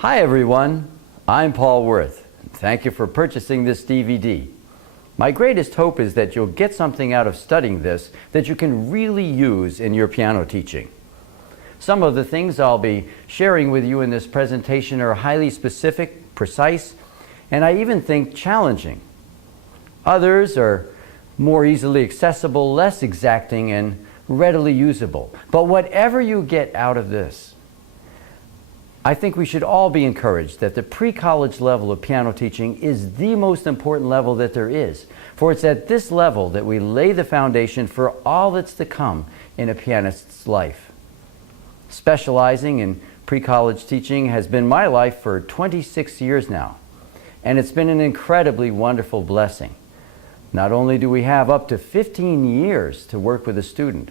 Hi everyone, I'm Paul Wirth. Thank you for purchasing this DVD. My greatest hope is that you'll get something out of studying this that you can really use in your piano teaching. Some of the things I'll be sharing with you in this presentation are highly specific, precise, and I even think challenging. Others are more easily accessible, less exacting, and readily usable. But whatever you get out of this, I think we should all be encouraged that the pre-college level of piano teaching is the most important level that there is. For it's at this level that we lay the foundation for all that's to come in a pianist's life. Specializing in pre-college teaching has been my life for 26 years now, and it's been an incredibly wonderful blessing. Not only do we have up to 15 years to work with a student,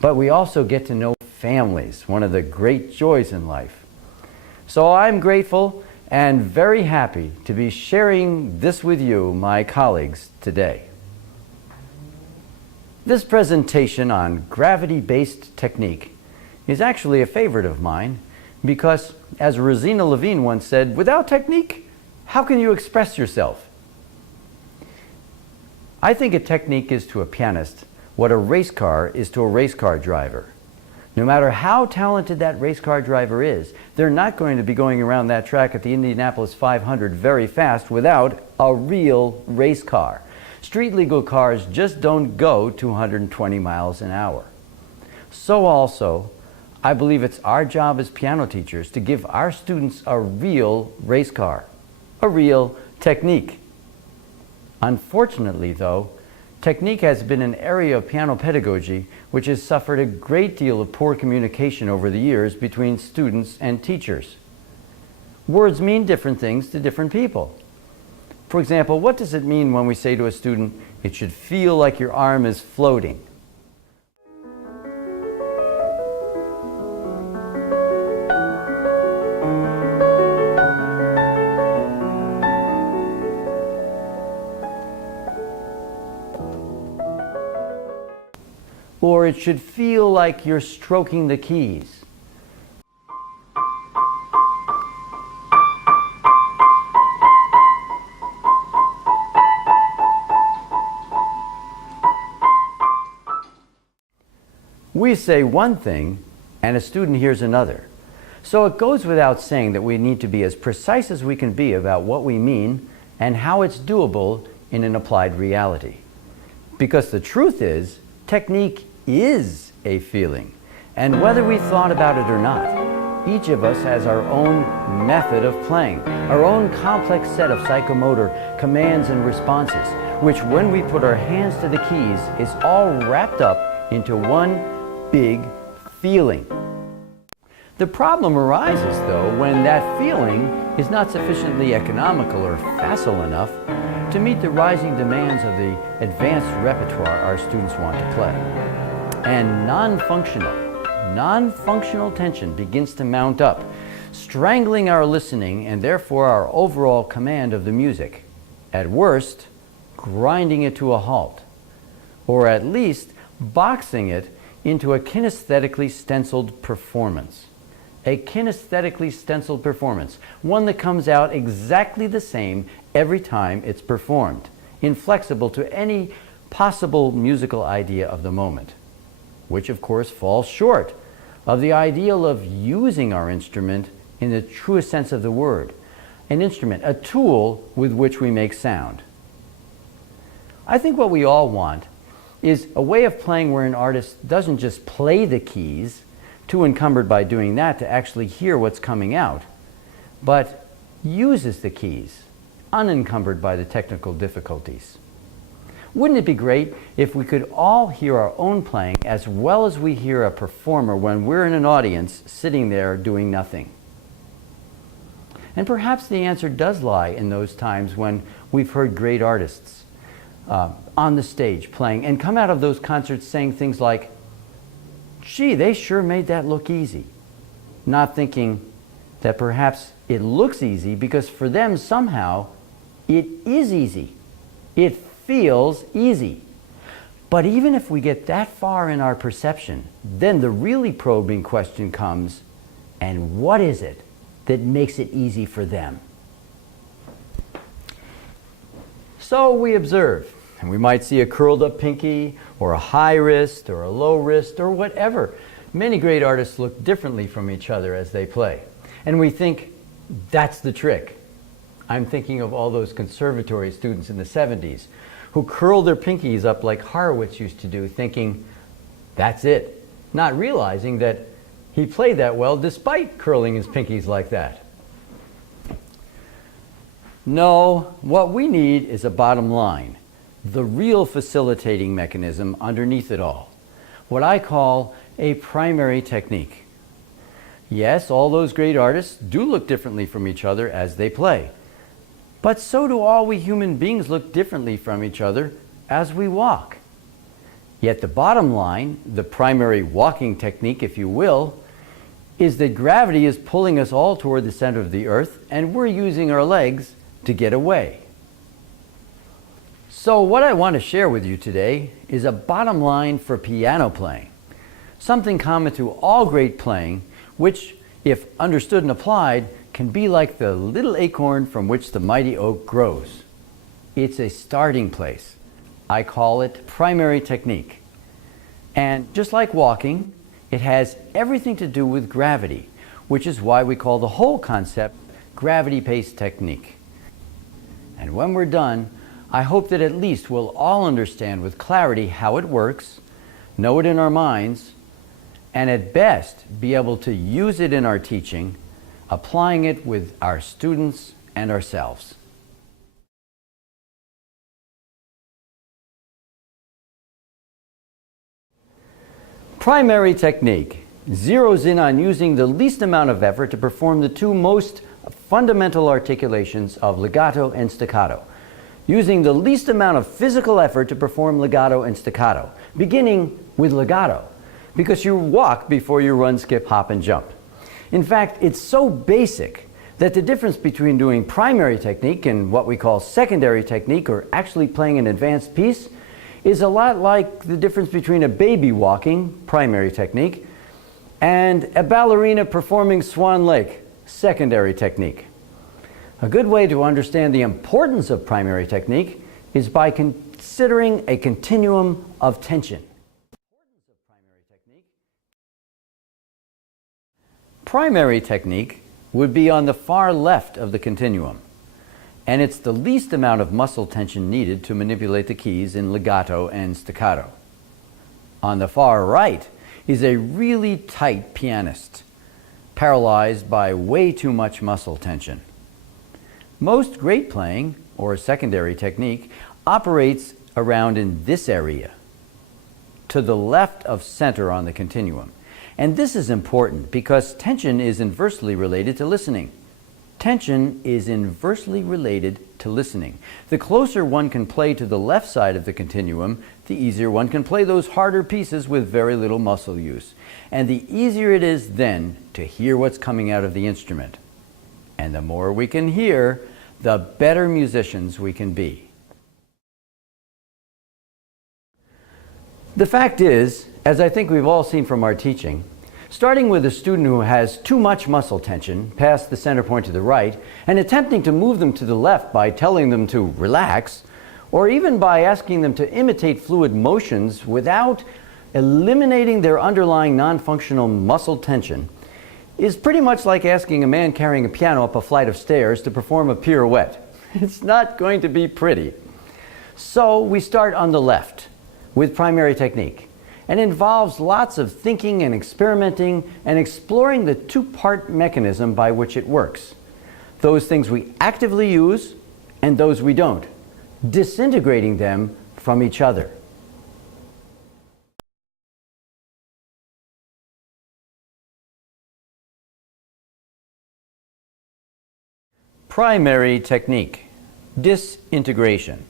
but we also get to know families, one of the great joys in life. So I'm grateful and very happy to be sharing this with you, my colleagues, today. This presentation on gravity-based technique is actually a favorite of mine because, as Rosina Levine once said, without technique, how can you express yourself? I think a technique is to a pianist what a race car is to a race car driver. No matter how talented that race car driver is, they're not going to be going around that track at the Indianapolis 500 very fast without a real race car. Street legal cars just don't go 220 miles an hour. So also, I believe it's our job as piano teachers to give our students a real race car, a real technique. Unfortunately, though, technique has been an area of piano pedagogy which has suffered a great deal of poor communication over the years between students and teachers. Words mean different things to different people. For example, what does it mean when we say to a student, "It should feel like your arm is floating"? Or it should feel like you're stroking the keys. We say one thing and a student hears another. So it goes without saying that we need to be as precise as we can be about what we mean and how it's doable in an applied reality. Because the truth is, technique is a feeling, and whether we thought about it or not, each of us has our own method of playing, our own complex set of psychomotor commands and responses, which when we put our hands to the keys is all wrapped up into one big feeling. The problem arises, though, when that feeling is not sufficiently economical or facile enough to meet the rising demands of the advanced repertoire our students want to play. And non-functional tension begins to mount up, strangling our listening and therefore our overall command of the music. At worst, grinding it to a halt, or at least boxing it into a kinesthetically stenciled performance. A kinesthetically stenciled performance, one that comes out exactly the same every time it's performed, inflexible to any possible musical idea of the moment, which of course falls short of the ideal of using our instrument in the truest sense of the word. An instrument, a tool with which we make sound. I think what we all want is a way of playing where an artist doesn't just play the keys, too encumbered by doing that to actually hear what's coming out, but uses the keys, unencumbered by the technical difficulties. Wouldn't it be great if we could all hear our own playing as well as we hear a performer when we're in an audience sitting there doing nothing? And perhaps the answer does lie in those times when we've heard great artists on the stage playing and come out of those concerts saying things like, "Gee, they sure made that look easy," not thinking that perhaps it looks easy because for them somehow it is easy. It feels easy. But even if we get that far in our perception, then the really probing question comes, and what is it that makes it easy for them. So we observe, and we might see a curled up pinky, or a high wrist, or a low wrist, or whatever. Many great artists look differently from each other as they play. And we think, that's the trick. I'm thinking of all those conservatory students in the 70s who curled their pinkies up like Horowitz used to do, thinking, that's it, not realizing that he played that well despite curling his pinkies like that. No, what we need is a bottom line, the real facilitating mechanism underneath it all, what I call a primary technique. Yes, all those great artists do look differently from each other as they play, but so do all we human beings look differently from each other as we walk. Yet the bottom line, the primary walking technique, if you will, is that gravity is pulling us all toward the center of the earth, and we're using our legs to get away. So what I want to share with you today is a bottom line for piano playing, something common to all great playing, which, if understood and applied, can be like the little acorn from which the mighty oak grows. It's a starting place. I call it primary technique. And just like walking, it has everything to do with gravity, which is why we call the whole concept gravity-based technique. And when we're done, I hope that at least we'll all understand with clarity how it works, know it in our minds, and at best be able to use it in our teaching, applying it with our students and ourselves. Primary technique zeroes in on using the least amount of effort to perform the two most fundamental articulations of legato and staccato, using the least amount of physical effort to perform legato and staccato, beginning with legato, because you walk before you run, skip, hop, and jump. In fact, it's so basic that the difference between doing primary technique and what we call secondary technique, or actually playing an advanced piece, is a lot like the difference between a baby walking, primary technique, and a ballerina performing Swan Lake, secondary technique. A good way to understand the importance of primary technique is by considering a continuum of tension. Primary technique would be on the far left of the continuum, and it's the least amount of muscle tension needed to manipulate the keys in legato and staccato. On the far right is a really tight pianist, paralyzed by way too much muscle tension. Most great playing, or secondary technique, operates around in this area, to the left of center on the continuum. And this is important because tension is inversely related to listening. Tension is inversely related to listening. The closer one can play to the left side of the continuum, the easier one can play those harder pieces with very little muscle use. And the easier it is then to hear what's coming out of the instrument. And the more we can hear, the better musicians we can be. The fact is, as I think we've all seen from our teaching, starting with a student who has too much muscle tension past the center point to the right and attempting to move them to the left by telling them to relax, or even by asking them to imitate fluid motions without eliminating their underlying non-functional muscle tension, is pretty much like asking a man carrying a piano up a flight of stairs to perform a pirouette. It's not going to be pretty. So we start on the left with primary technique, and involves lots of thinking and experimenting and exploring the two-part mechanism by which it works. Those things we actively use and those we don't, disintegrating them from each other. Primary technique, disintegration,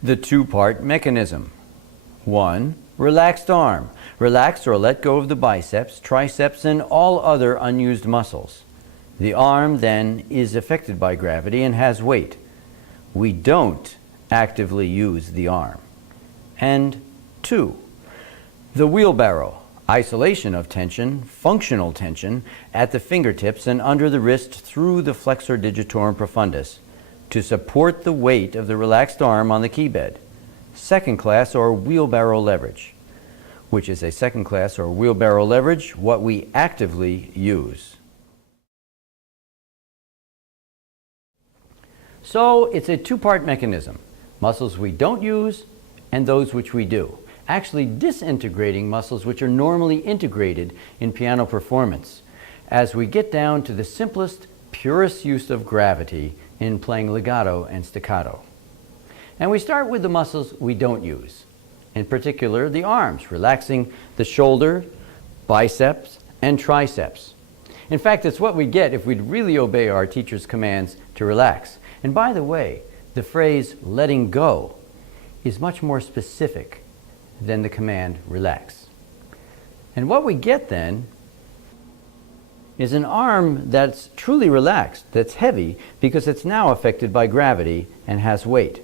the two-part mechanism. 1. Relaxed arm. Relax or let go of the biceps, triceps, and all other unused muscles. The arm then is affected by gravity and has weight. We don't actively use the arm. And 2. The wheelbarrow. isolation of tension, functional tension, at the fingertips and under the wrist through the flexor digitorum profundus to support the weight of the relaxed arm on the keybed. Second class or wheelbarrow leverage, which is a second class or wheelbarrow leverage, what we actively use. So it's a two-part mechanism, muscles we don't use and those which we do, actually disintegrating muscles which are normally integrated in piano performance as we get down to the simplest, purest use of gravity in playing legato and staccato. And we start with the muscles we don't use, in particular the arms, relaxing the shoulder, biceps, and triceps. In fact, it's what we get if we'd really obey our teacher's commands to relax. And by the way, the phrase letting go is much more specific than the command relax. And what we get then is an arm that's truly relaxed, that's heavy, because it's now affected by gravity and has weight.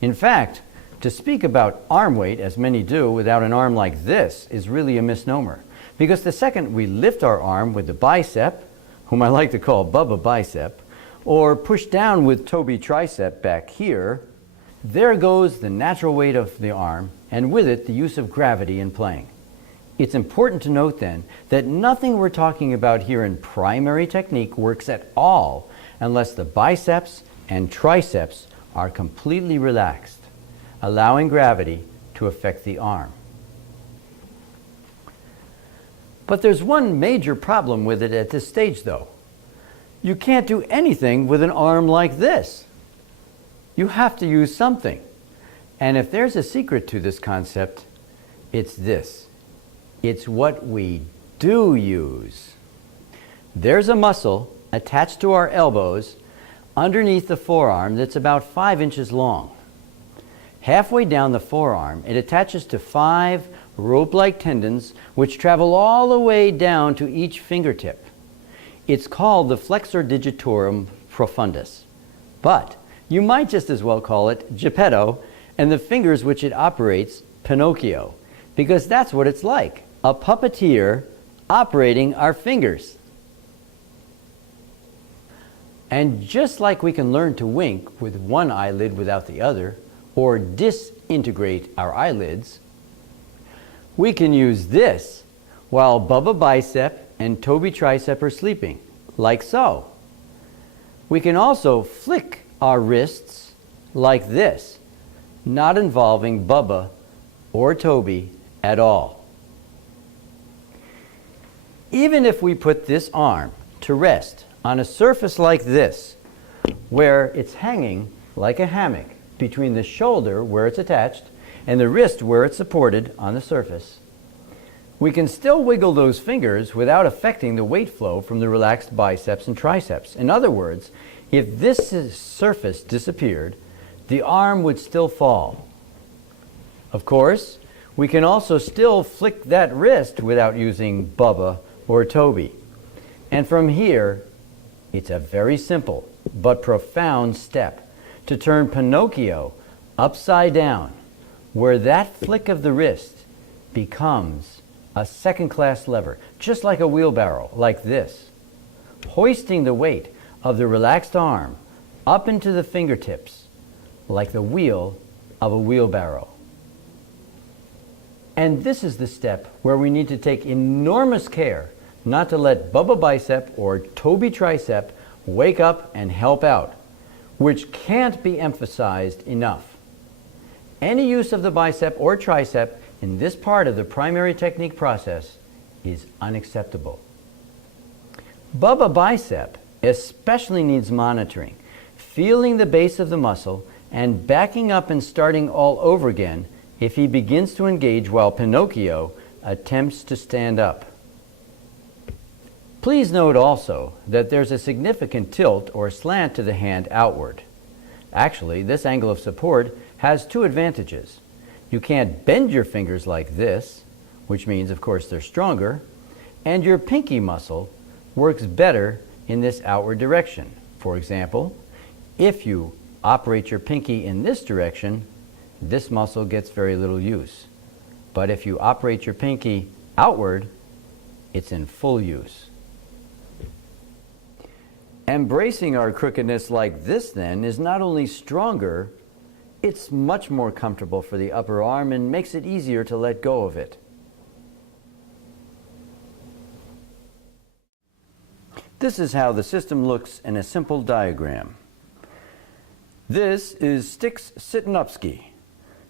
In fact, to speak about arm weight, as many do, without an arm like this is really a misnomer. Because the second we lift our arm with the bicep, whom I like to call Bubba bicep, or push down with Toby tricep back here, there goes the natural weight of the arm, and with it the use of gravity in playing. It's important to note then that nothing we're talking about here in primary technique works at all unless the biceps and triceps are completely relaxed, allowing gravity to affect the arm. But there's one major problem with it at this stage though. You can't do anything with an arm like this. You have to use something. And if there's a secret to this concept, it's this. It's what we do use. There's a muscle attached to our elbows underneath the forearm that's about 5 inches long. Halfway down the forearm, it attaches to 5 rope-like tendons which travel all the way down to each fingertip. It's called the flexor digitorum profundus. But you might just as well call it Geppetto and the fingers which it operates Pinocchio, because that's what it's like, a puppeteer operating our fingers. And just like we can learn to wink with one eyelid without the other, or disintegrate our eyelids, we can use this while Bubba bicep and Toby tricep are sleeping, like so. We can also flick our wrists like this, not involving Bubba or Toby at all. Even if we put this arm to rest on a surface like this, where it's hanging like a hammock between the shoulder where it's attached and the wrist where it's supported on the surface, we can still wiggle those fingers without affecting the weight flow from the relaxed biceps and triceps. In other words, if this surface disappeared, the arm would still fall. Of course, we can also still flick that wrist without using Bubba or Toby. And from here, it's a very simple but profound step to turn Pinocchio upside down, where that flick of the wrist becomes a second-class lever, just like a wheelbarrow, like this, hoisting the weight of the relaxed arm up into the fingertips, like the wheel of a wheelbarrow. And this is the step where we need to take enormous care not to let Bubba bicep or Toby tricep wake up and help out, which can't be emphasized enough. Any use of the bicep or tricep in this part of the primary technique process is unacceptable. Bubba bicep especially needs monitoring, feeling the base of the muscle and backing up and starting all over again if he begins to engage while Pinocchio attempts to stand up. Please note also that there's a significant tilt or slant to the hand outward. Actually, this angle of support has 2 advantages. You can't bend your fingers like this, which means, of course, they're stronger, and your pinky muscle works better in this outward direction. For example, if you operate your pinky in this direction, this muscle gets very little use. But if you operate your pinky Outward, it's in full use. Embracing our crookedness like this, then, is not only stronger, it's much more comfortable for the upper arm and makes it easier to let go of it. This is how the system looks in a simple diagram. This is Stix Sitnupski,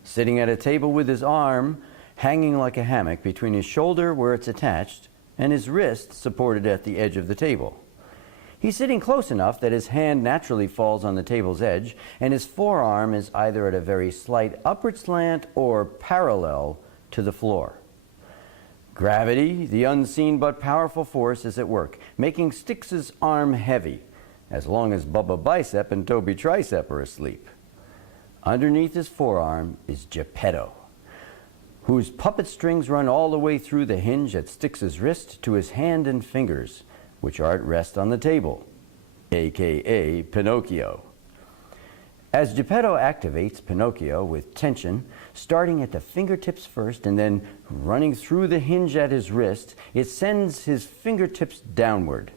sitting at a table with his arm hanging like a hammock between his shoulder where it's attached and his wrist supported at the edge of the table. He's sitting close enough that his hand naturally falls on the table's edge, and his forearm is either at a very slight upward slant or parallel to the floor. Gravity, the unseen but powerful force, is at work, making Stix's arm heavy, as long as Bubba Bicep and Toby Tricep are asleep. Underneath his forearm is Geppetto, whose puppet strings run all the way through the hinge at Stix's wrist to his hand and fingers, which are at rest on the table, aka Pinocchio. As Geppetto activates Pinocchio with tension, starting at the fingertips first and then running through the hinge at his wrist, it sends his fingertips downward.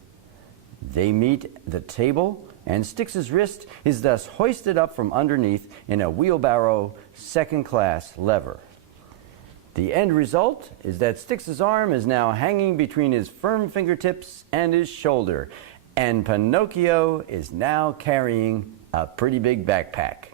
They meet the table, and Stix's wrist is thus hoisted up from underneath in a wheelbarrow second-class lever. The end result is that Stix's arm is now hanging between his firm fingertips and his shoulder, and Pinocchio is now carrying a pretty big backpack.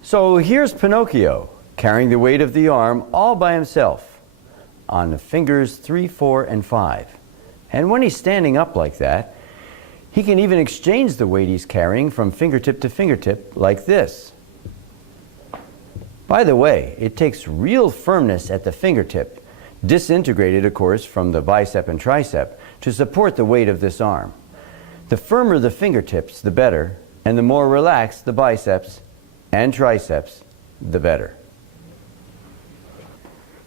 So here's Pinocchio carrying the weight of the arm all by himself on the fingers 3, 4, and 5. And when he's standing up like that, he can even exchange the weight he's carrying from fingertip to fingertip like this. By the way, it takes real firmness at the fingertip, disintegrated, of course, from the bicep and tricep, to support the weight of this arm. The firmer the fingertips, the better, and the more relaxed the biceps and triceps, the better.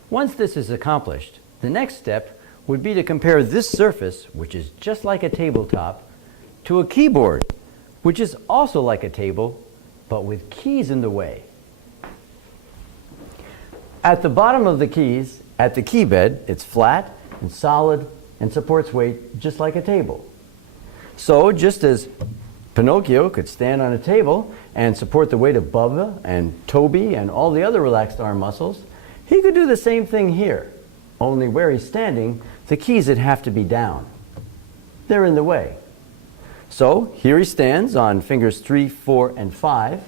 Once this is accomplished, the next step would be to compare this surface, which is just like a tabletop, to a keyboard, which is also like a table, but with keys in the way. At the bottom of the keys, at the key bed, it's flat and solid and supports weight just like a table. So just as Pinocchio could stand on a table and support the weight of Bubba and Toby and all the other relaxed arm muscles, he could do the same thing here, only where he's standing, the keys would have to be down. They're in the way. So here he stands on fingers 3, 4, and 5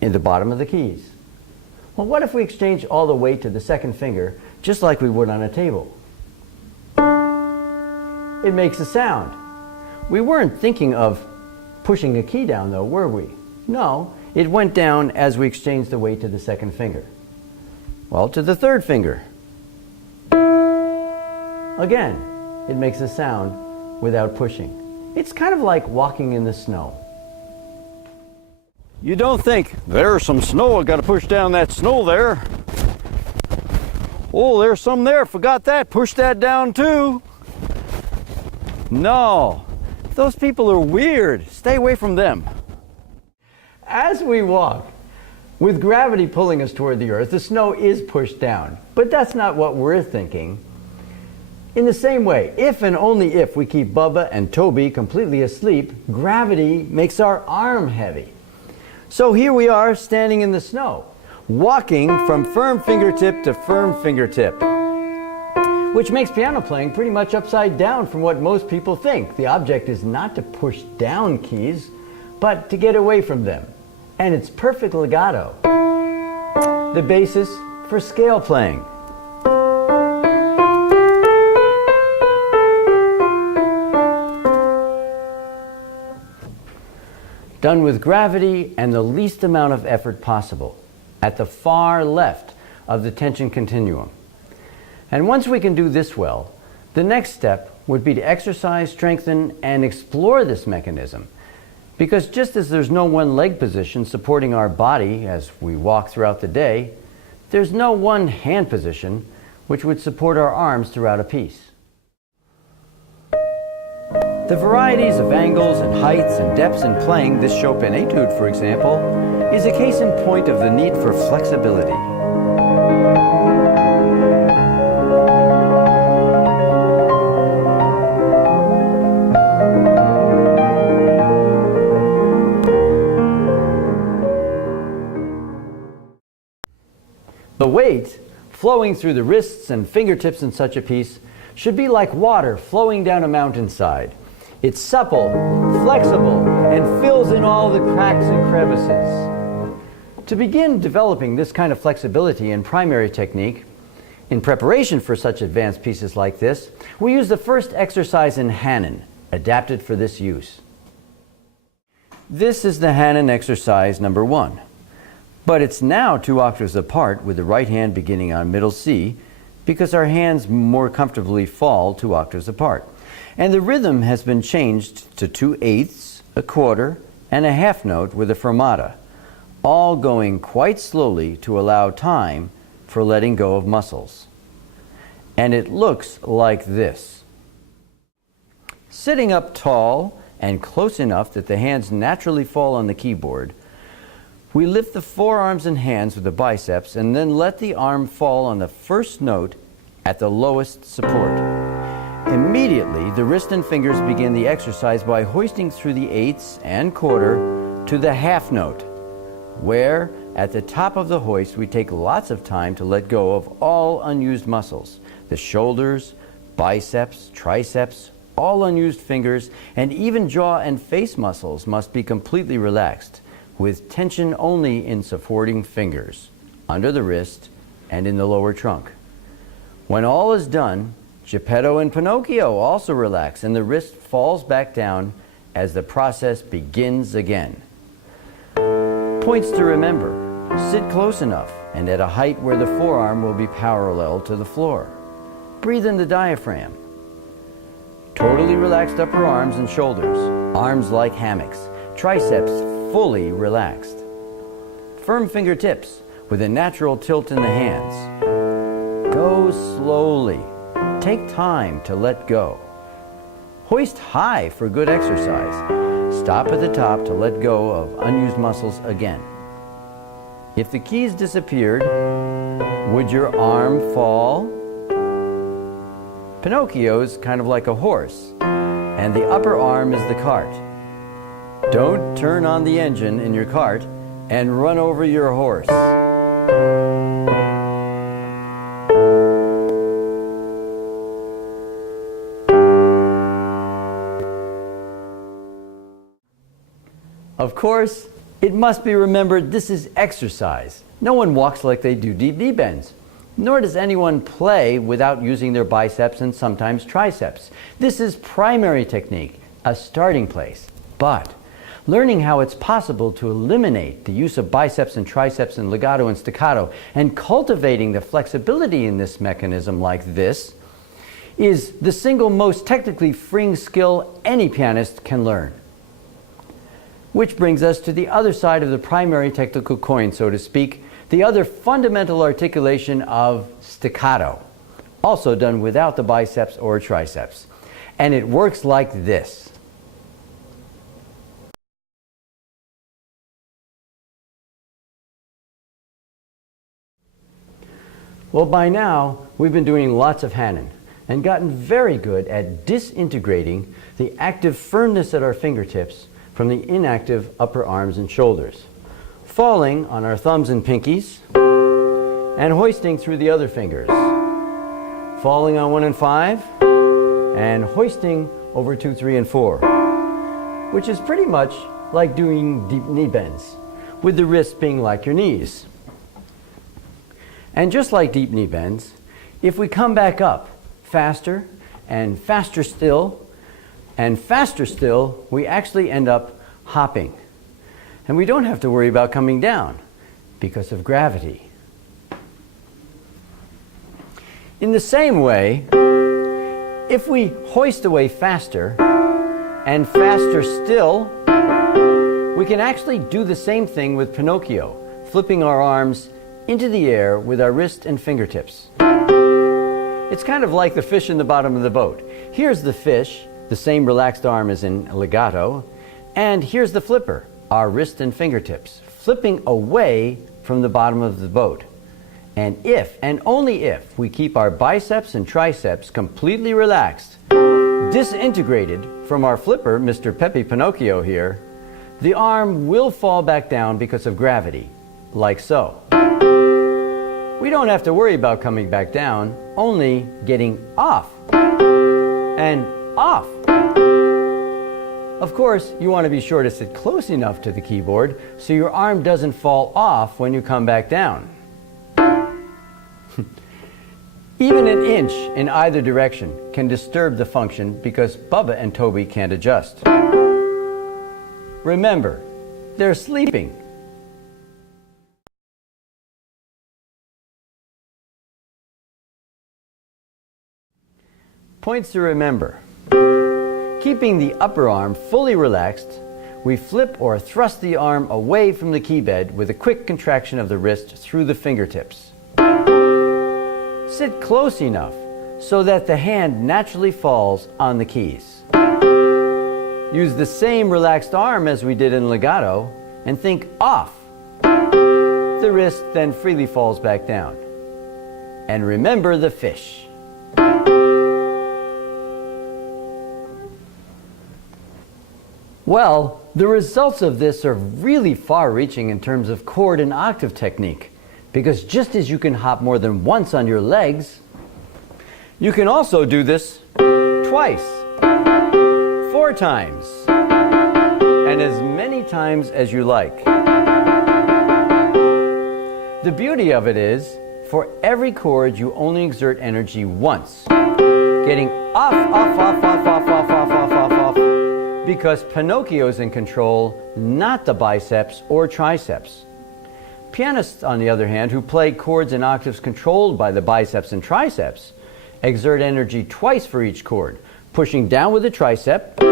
in the bottom of the keys. Well, what if we exchange all the weight to the second finger just like we would on a table? It makes a sound. We weren't thinking of pushing a key down though, were we? No, it went down as we exchanged the weight to the second finger. Well, to the third finger. Again, it makes a sound without pushing. It's kind of like walking in the snow. You don't think, there's some snow, I gotta push down that snow there. Oh, there's some there, forgot that, push that down too. No, those people are weird, stay away from them. As we walk, with gravity pulling us toward the earth, the snow is pushed down, but that's not what we're thinking. In the same way, if and only if we keep Bubba and Toby completely asleep, gravity makes our arm heavy. So here we are standing in the snow, walking from firm fingertip to firm fingertip, which makes piano playing pretty much upside down from what most people think. The object is not to push down keys, but to get away from them. And it's perfect legato, the basis for scale playing. Done with gravity and the least amount of effort possible, at the far left of the tension continuum. And once we can do this well, the next step would be to exercise, strengthen, and explore this mechanism. Because just as there's no one leg position supporting our body as we walk throughout the day, there's no one hand position which would support our arms throughout a piece. The varieties of angles and heights and depths in playing this Chopin etude, for example, is a case in point of the need for flexibility. The weight flowing through the wrists and fingertips in such a piece should be like water flowing down a mountainside. It's supple, flexible, and fills in all the cracks and crevices. To begin developing this kind of flexibility in primary technique, in preparation for such advanced pieces like this, we use the first exercise in Hanon, adapted for this use. This is the Hanon exercise number 1. But it's now 2 octaves apart with the right hand beginning on middle C because our hands more comfortably fall 2 octaves apart. And the rhythm has been changed to 2/8, a quarter, and a half note with a fermata, all going quite slowly to allow time for letting go of muscles. And it looks like this. Sitting up tall and close enough that the hands naturally fall on the keyboard, we lift the forearms and hands with the biceps and then let the arm fall on the first note at the lowest support. Immediately, the wrist and fingers begin the exercise by hoisting through the 8ths and quarter to the half note, where at the top of the hoist we take lots of time to let go of all unused muscles. The shoulders, biceps, triceps, all unused fingers, and even jaw and face muscles must be completely relaxed, with tension only in supporting fingers, under the wrist, and in the lower trunk. When all is done, Geppetto and Pinocchio also relax, and the wrist falls back down as the process begins again. Points to remember: sit close enough and at a height where the forearm will be parallel to the floor. Breathe in the diaphragm. Totally relaxed upper arms and shoulders, arms like hammocks, triceps fully relaxed. Firm fingertips with a natural tilt in the hands. Go slowly. Take time to let go. Hoist high for good exercise. Stop at the top to let go of unused muscles again. If the keys disappeared, would your arm fall? Pinocchio's kind of like a horse, and the upper arm is the cart. Don't turn on the engine in your cart and run over your horse. Of course, it must be remembered this is exercise. No one walks like they do deep knee bends, nor does anyone play without using their biceps and sometimes triceps. This is primary technique, a starting place. But learning how it's possible to eliminate the use of biceps and triceps in legato and staccato and cultivating the flexibility in this mechanism like this is the single most technically freeing skill any pianist can learn. Which brings us to the other side of the primary technical coin, so to speak, the other fundamental articulation of staccato, also done without the biceps or triceps. And it works like this. Well, by now, we've been doing lots of Hanon and gotten very good at disintegrating the active firmness at our fingertips from the inactive upper arms and shoulders, falling on our thumbs and pinkies, and hoisting through the other fingers, falling on 1 and 5, and hoisting over 2, 3, and 4, which is pretty much like doing deep knee bends, with the wrists being like your knees. And just like deep knee bends, if we come back up faster and faster still, and faster still, we actually end up hopping. And we don't have to worry about coming down because of gravity. In the same way, if we hoist away faster and faster still, we can actually do the same thing with Pinocchio, flipping our arms into the air with our wrist and fingertips. It's kind of like the fish in the bottom of the boat. Here's the fish, the same relaxed arm as in legato. And here's the flipper, our wrist and fingertips, flipping away from the bottom of the boat. And if, and only if, we keep our biceps and triceps completely relaxed, disintegrated from our flipper, Mr. Pepe Pinocchio here, the arm will fall back down because of gravity, like so. We don't have to worry about coming back down, only getting off and off. Of course, you want to be sure to sit close enough to the keyboard so your arm doesn't fall off when you come back down. Even an inch in either direction can disturb the function because Bubba and Toby can't adjust. Remember, they're sleeping. Points to remember. Keeping the upper arm fully relaxed, we flip or thrust the arm away from the keybed with a quick contraction of the wrist through the fingertips. Sit close enough so that the hand naturally falls on the keys. Use the same relaxed arm as we did in legato and think off. The wrist then freely falls back down. And remember the fish. Well, the results of this are really far-reaching in terms of chord and octave technique, because just as you can hop more than once on your legs, you can also do this twice, 4 times, and as many times as you like. The beauty of it is, for every chord you only exert energy once, getting off, off, off, off, off, off, off, off, off, off, because Pinocchio's in control, not the biceps or triceps. Pianists, on the other hand, who play chords and octaves controlled by the biceps and triceps, exert energy twice for each chord, pushing down with the tricep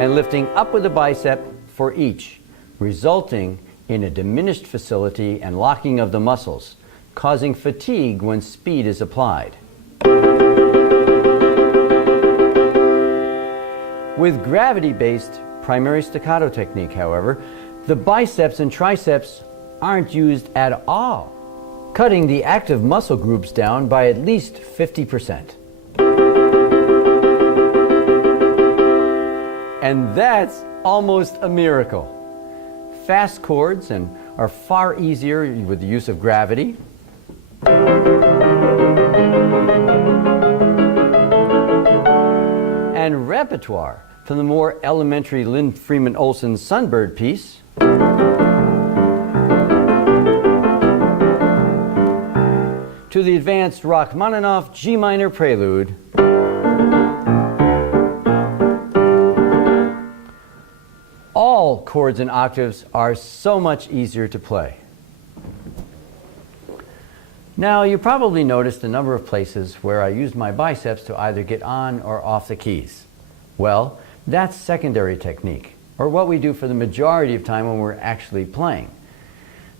and lifting up with the bicep for each, resulting in a diminished facility and locking of the muscles, causing fatigue when speed is applied. With gravity-based primary staccato technique, however, the biceps and triceps aren't used at all, cutting the active muscle groups down by at least 50%. And that's almost a miracle. Fast chords are far easier with the use of gravity. And repertoire, from the more elementary Lynn Freeman Olson's Sunbird piece to the advanced Rachmaninoff G minor prelude, all chords and octaves are so much easier to play. Now, you probably noticed a number of places where I used my biceps to either get on or off the keys. Well, that's secondary technique, or what we do for the majority of time when we're actually playing.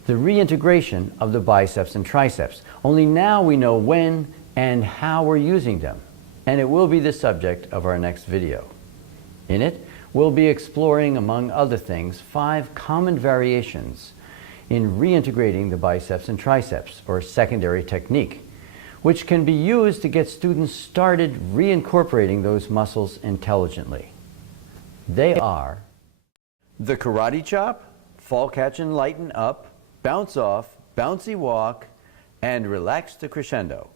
The reintegration of the biceps and triceps. Only now we know when and how we're using them, and it will be the subject of our next video. In it, we'll be exploring, among other things, 5 common variations in reintegrating the biceps and triceps, or secondary technique, which can be used to get students started reincorporating those muscles intelligently. They are the karate chop, fall catch and lighten up, bounce off, bouncy walk, and relax to crescendo.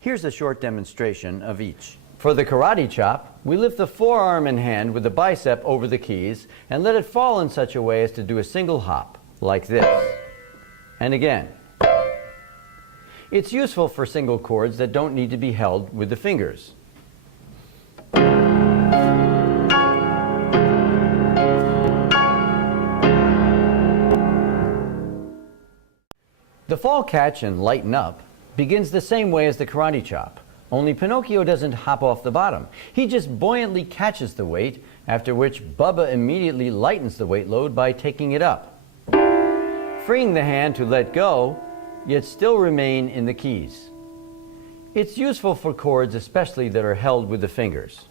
Here's a short demonstration of each. For the karate chop, we lift the forearm in hand with the bicep over the keys and let it fall in such a way as to do a single hop, like this. And again. It's useful for single chords that don't need to be held with the fingers. The fall catch and lighten up begins the same way as the karate chop, only Pinocchio doesn't hop off the bottom. He just buoyantly catches the weight, after which Bubba immediately lightens the weight load by taking it up, freeing the hand to let go, yet still remain in the keys. It's useful for chords especially that are held with the fingers.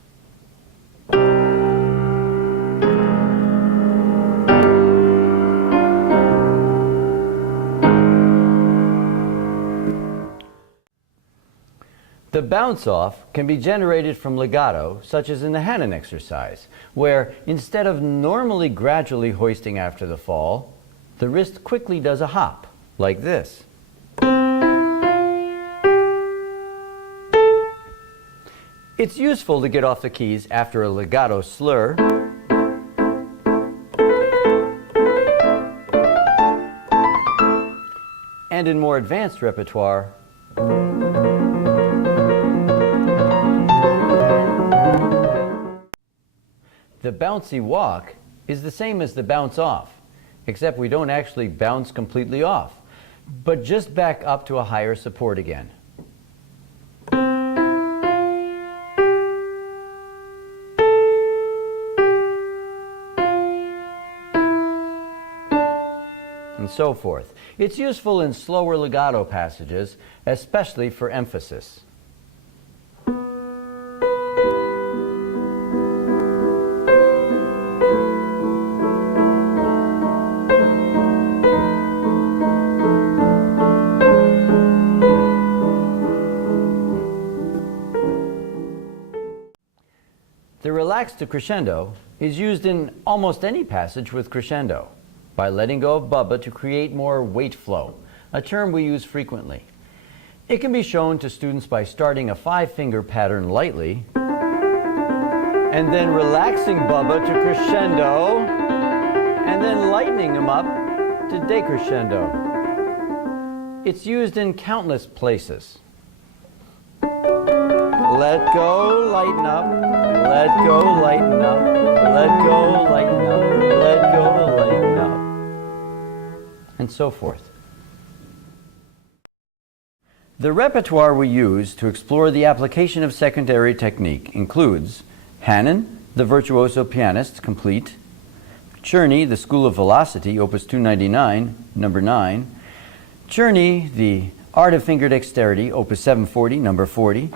bounce off can be generated from legato, such as in the Hanon exercise, where instead of normally gradually hoisting after the fall, the wrist quickly does a hop, like this. It's useful to get off the keys after a legato slur, and in more advanced repertoire, the bouncy walk is the same as the bounce off, except we don't actually bounce completely off, but just back up to a higher support again. And so forth. It's useful in slower legato passages, especially for emphasis. The relaxed to crescendo is used in almost any passage with crescendo, by letting go of bubba to create more weight flow, a term we use frequently. It can be shown to students by starting a 5-finger pattern lightly, and then relaxing bubba to crescendo, and then lightening them up to decrescendo. It's used in countless places. Let go, lighten up, let go, lighten up, let go, lighten up, let go, lighten up, and so forth. The repertoire we use to explore the application of secondary technique includes Hanon, the Virtuoso Pianist, complete; Czerny, the School of Velocity, Opus 299, number 9; Czerny, the Art of Finger Dexterity, Opus 740, number 40;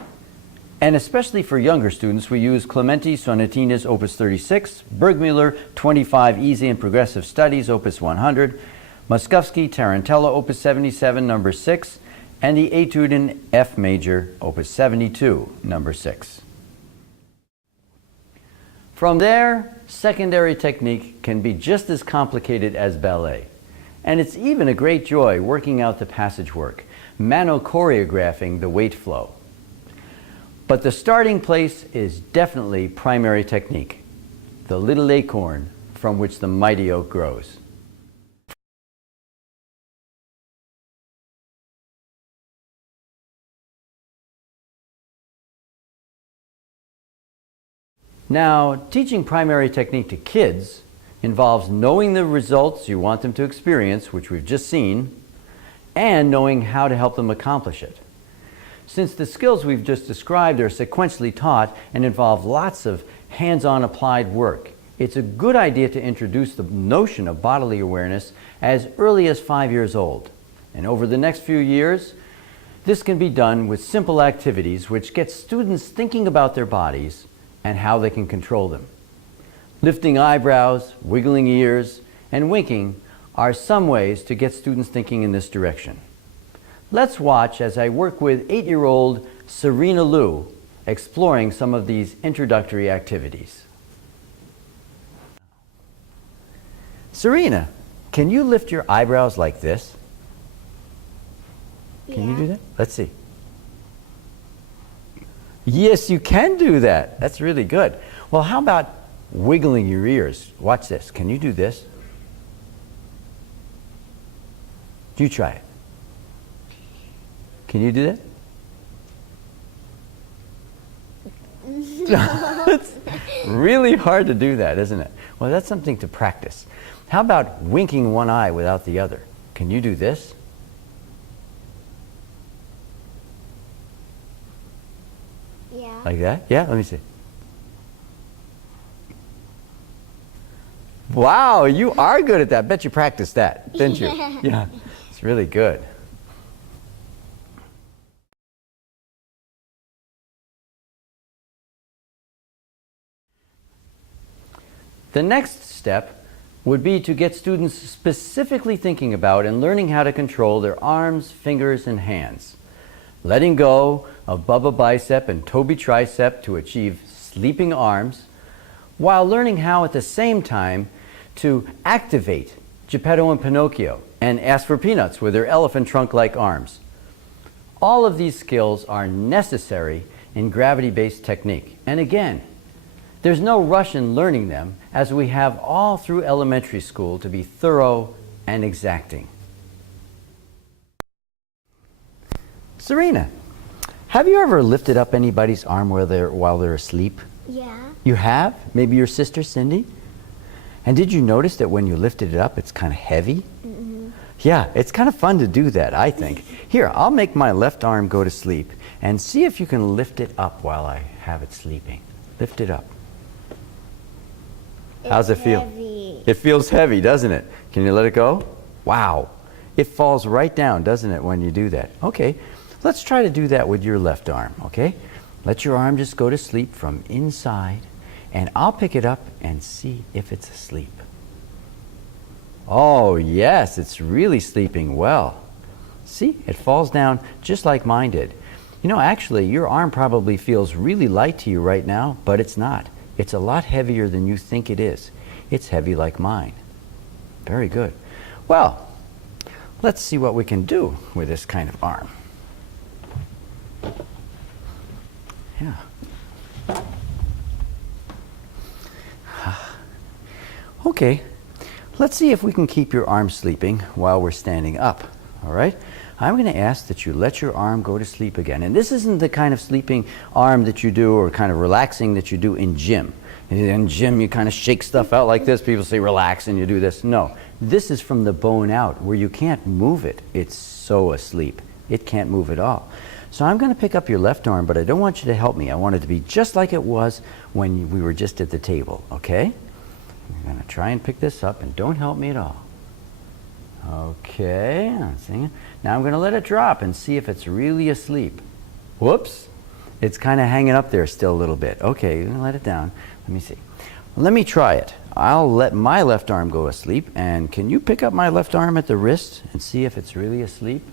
and especially for younger students, we use Clementi Sonatinas, Opus 36, Burgmüller, 25 Easy and Progressive Studies, Opus 100, Moskowski Tarantella, Opus 77, number 6, and the Etude in F major, Opus 72, number 6. From there, secondary technique can be just as complicated as ballet. And it's even a great joy working out the passage work, mano-choreographing the weight flow. But the starting place is definitely primary technique, the little acorn from which the mighty oak grows. Now, teaching primary technique to kids involves knowing the results you want them to experience, which we've just seen, and knowing how to help them accomplish it. Since the skills we've just described are sequentially taught and involve lots of hands-on applied work, it's a good idea to introduce the notion of bodily awareness as early as 5 years old. And over the next few years, this can be done with simple activities which get students thinking about their bodies and how they can control them. Lifting eyebrows, wiggling ears, and winking are some ways to get students thinking in this direction. Let's watch as I work with 8-year-old Serena Lu exploring some of these introductory activities. Serena, can you lift your eyebrows like this? Can you do that? Let's see. Yes, you can do that. That's really good. Well, how about wiggling your ears? Watch this. Can you do this? You try it. Can you do that? It's really hard to do that, isn't it? Well, that's something to practice. How about winking one eye without the other? Can you do this? Yeah. Like that? Yeah, let me see. Wow, you are good at that. Bet you practiced that, didn't you? Yeah, it's really good. The next step would be to get students specifically thinking about and learning how to control their arms, fingers, and hands. letting go of Bubba bicep and Toby tricep to achieve sleeping arms, while learning how at the same time to activate Geppetto and Pinocchio and ask for peanuts with their elephant trunk-like arms. All of these skills are necessary in gravity-based technique. And again, there's no rush in learning them, as we have all through elementary school to be thorough and exacting. Serena, have you ever lifted up anybody's arm while they're asleep? Yeah. You have? Maybe your sister Cindy? And did you notice that when you lifted it up, it's kind of heavy? Mm-hmm. Yeah, it's kind of fun to do that, I think. Here, I'll make my left arm go to sleep and see if you can lift it up while I have it sleeping. Lift it up. How's it feel? Heavy. It feels heavy, doesn't it? Can you let it go? Wow. It falls right down, doesn't it, when you do that? Okay, let's try to do that with your left arm, okay? Let your arm just go to sleep from inside, and I'll pick it up and see if it's asleep. Oh, yes, it's really sleeping well. See, it falls down just like mine did. You know, actually, your arm probably feels really light to you right now, but it's not. It's a lot heavier than you think it is. It's heavy like mine. Very good. Well, let's see what we can do with this kind of arm. Yeah. Okay, let's see if we can keep your arm sleeping while we're standing up, all right? I'm going to ask that you let your arm go to sleep again. And this isn't the kind of sleeping arm that you do or kind of relaxing that you do in gym. In gym, you kind of shake stuff out like this. People say relax and you do this. No, this is from the bone out where you can't move it. It's so asleep. It can't move at all. So I'm going to pick up your left arm, but I don't want you to help me. I want it to be just like it was when we were just at the table, okay? I'm going to try and pick this up, and don't help me at all. Okay, now I'm going to let it drop and see if it's really asleep. Whoops, it's kind of hanging up there still a little bit. Okay, I'm going to let it down. Let me see. Let me try it. I'll let my left arm go asleep, and can you pick up my left arm at the wrist and see if it's really asleep?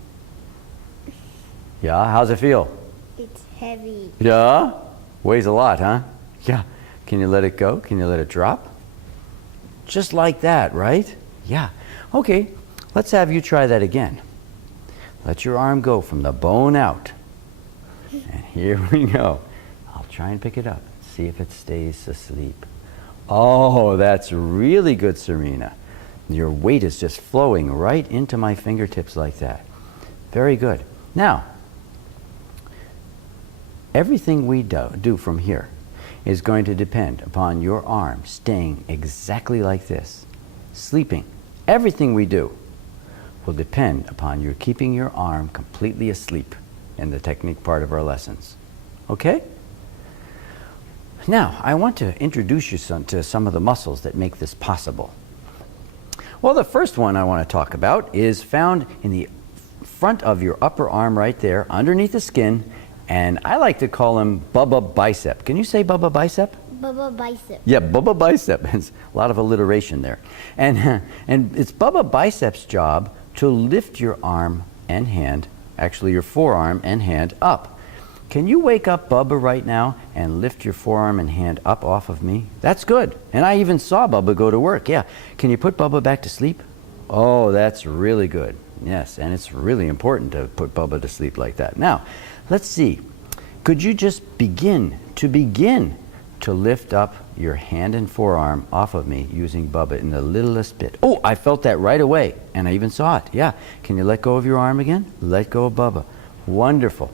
Yeah, how's it feel? It's heavy. Yeah? Weighs a lot, huh? Yeah. Can you let it go? Can you let it drop? Just like that, right? Yeah. Okay, let's have you try that again. Let your arm go from the bone out. And here we go. I'll try and pick it up. See if it stays asleep. Oh, that's really good, Serena. Your weight is just flowing right into my fingertips like that. Very good. Now, everything we do from here is going to depend upon your arm staying exactly like this. Sleeping. Everything we do will depend upon you keeping your arm completely asleep in the technique part of our lessons. Okay? Now, I want to introduce you to some of the muscles that make this possible. Well, the first one I want to talk about is found in the front of your upper arm right there, underneath the skin, and I like to call him Bubba Bicep. Can you say Bubba Bicep? Bubba bicep. Yeah, Bubba Bicep. There's a lot of alliteration there. And it's Bubba Bicep's job to lift your arm and hand, actually your forearm and hand up. Can you wake up Bubba right now and lift your forearm and hand up off of me? That's good. And I even saw Bubba go to work. Yeah. Can you put Bubba back to sleep? Oh, that's really good. Yes, and it's really important to put Bubba to sleep like that. Now, let's see. Could you just begin to lift up your hand and forearm off of me using Bubba in the littlest bit? Oh, I felt that right away, and I even saw it. Yeah. Can you let go of your arm again? Let go of Bubba. Wonderful.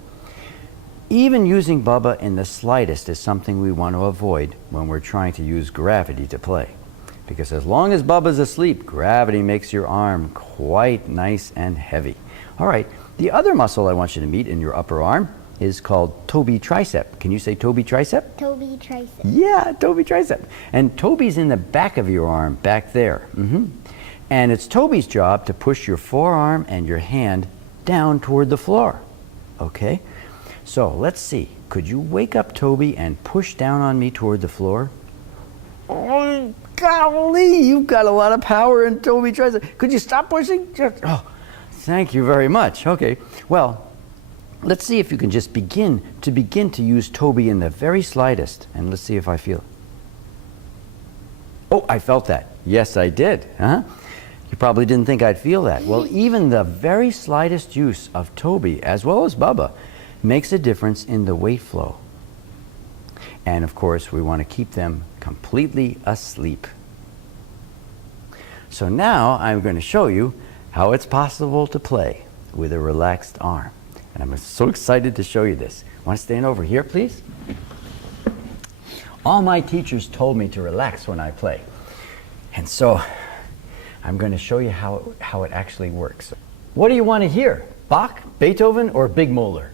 Even using Bubba in the slightest is something we want to avoid when we're trying to use gravity to play. Because as long as Bubba's asleep, gravity makes your arm quite nice and heavy. All right, the other muscle I want you to meet in your upper arm is called Toby tricep. Can you say Toby tricep? Toby tricep. Yeah, Toby tricep. And Toby's in the back of your arm, back there. And it's Toby's job to push your forearm and your hand down toward the floor. Okay? So let's see. Could you wake up Toby and push down on me toward the floor? Oh, golly, you've got a lot of power in Toby tricep. Could you stop pushing? Oh, thank you very much. Okay. Well, Let's see if you can just begin to use Toby in the very slightest. And let's see if I feel it. Oh, I felt that. Yes, I did. Huh? You probably didn't think I'd feel that. Well, even the very slightest use of Toby, as well as Bubba, makes a difference in the weight flow. And of course, we want to keep them completely asleep. So now I'm going to show you how it's possible to play with a relaxed arm. And I'm so excited to show you this. Want to stand over here, please? All my teachers told me to relax when I play. And so I'm going to show you how it actually works. What do you want to hear? Bach, Beethoven, or Big Moeller?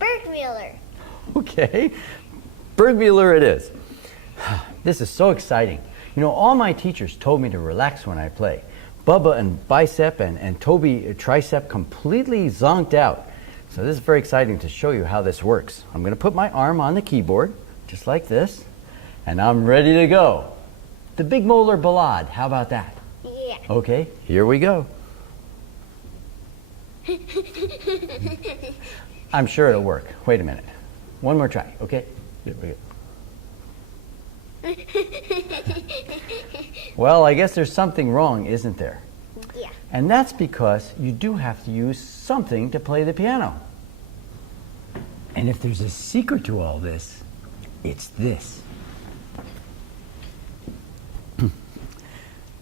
Bergmuller. Okay, Bergmuller it is. This is so exciting. You know, all my teachers told me to relax when I play. Bubba and bicep and Toby tricep completely zonked out. So this is very exciting to show you how this works. I'm going to put my arm on the keyboard, just like this, and I'm ready to go. The Big Moeller Ballade, how about that? Yeah. Okay, here we go. I'm sure it'll work. Wait a minute. One more try, okay? Here we go. Well, I guess there's something wrong, isn't there? Yeah. And that's because you do have to use something to play the piano. And if there's a secret to all this, it's this.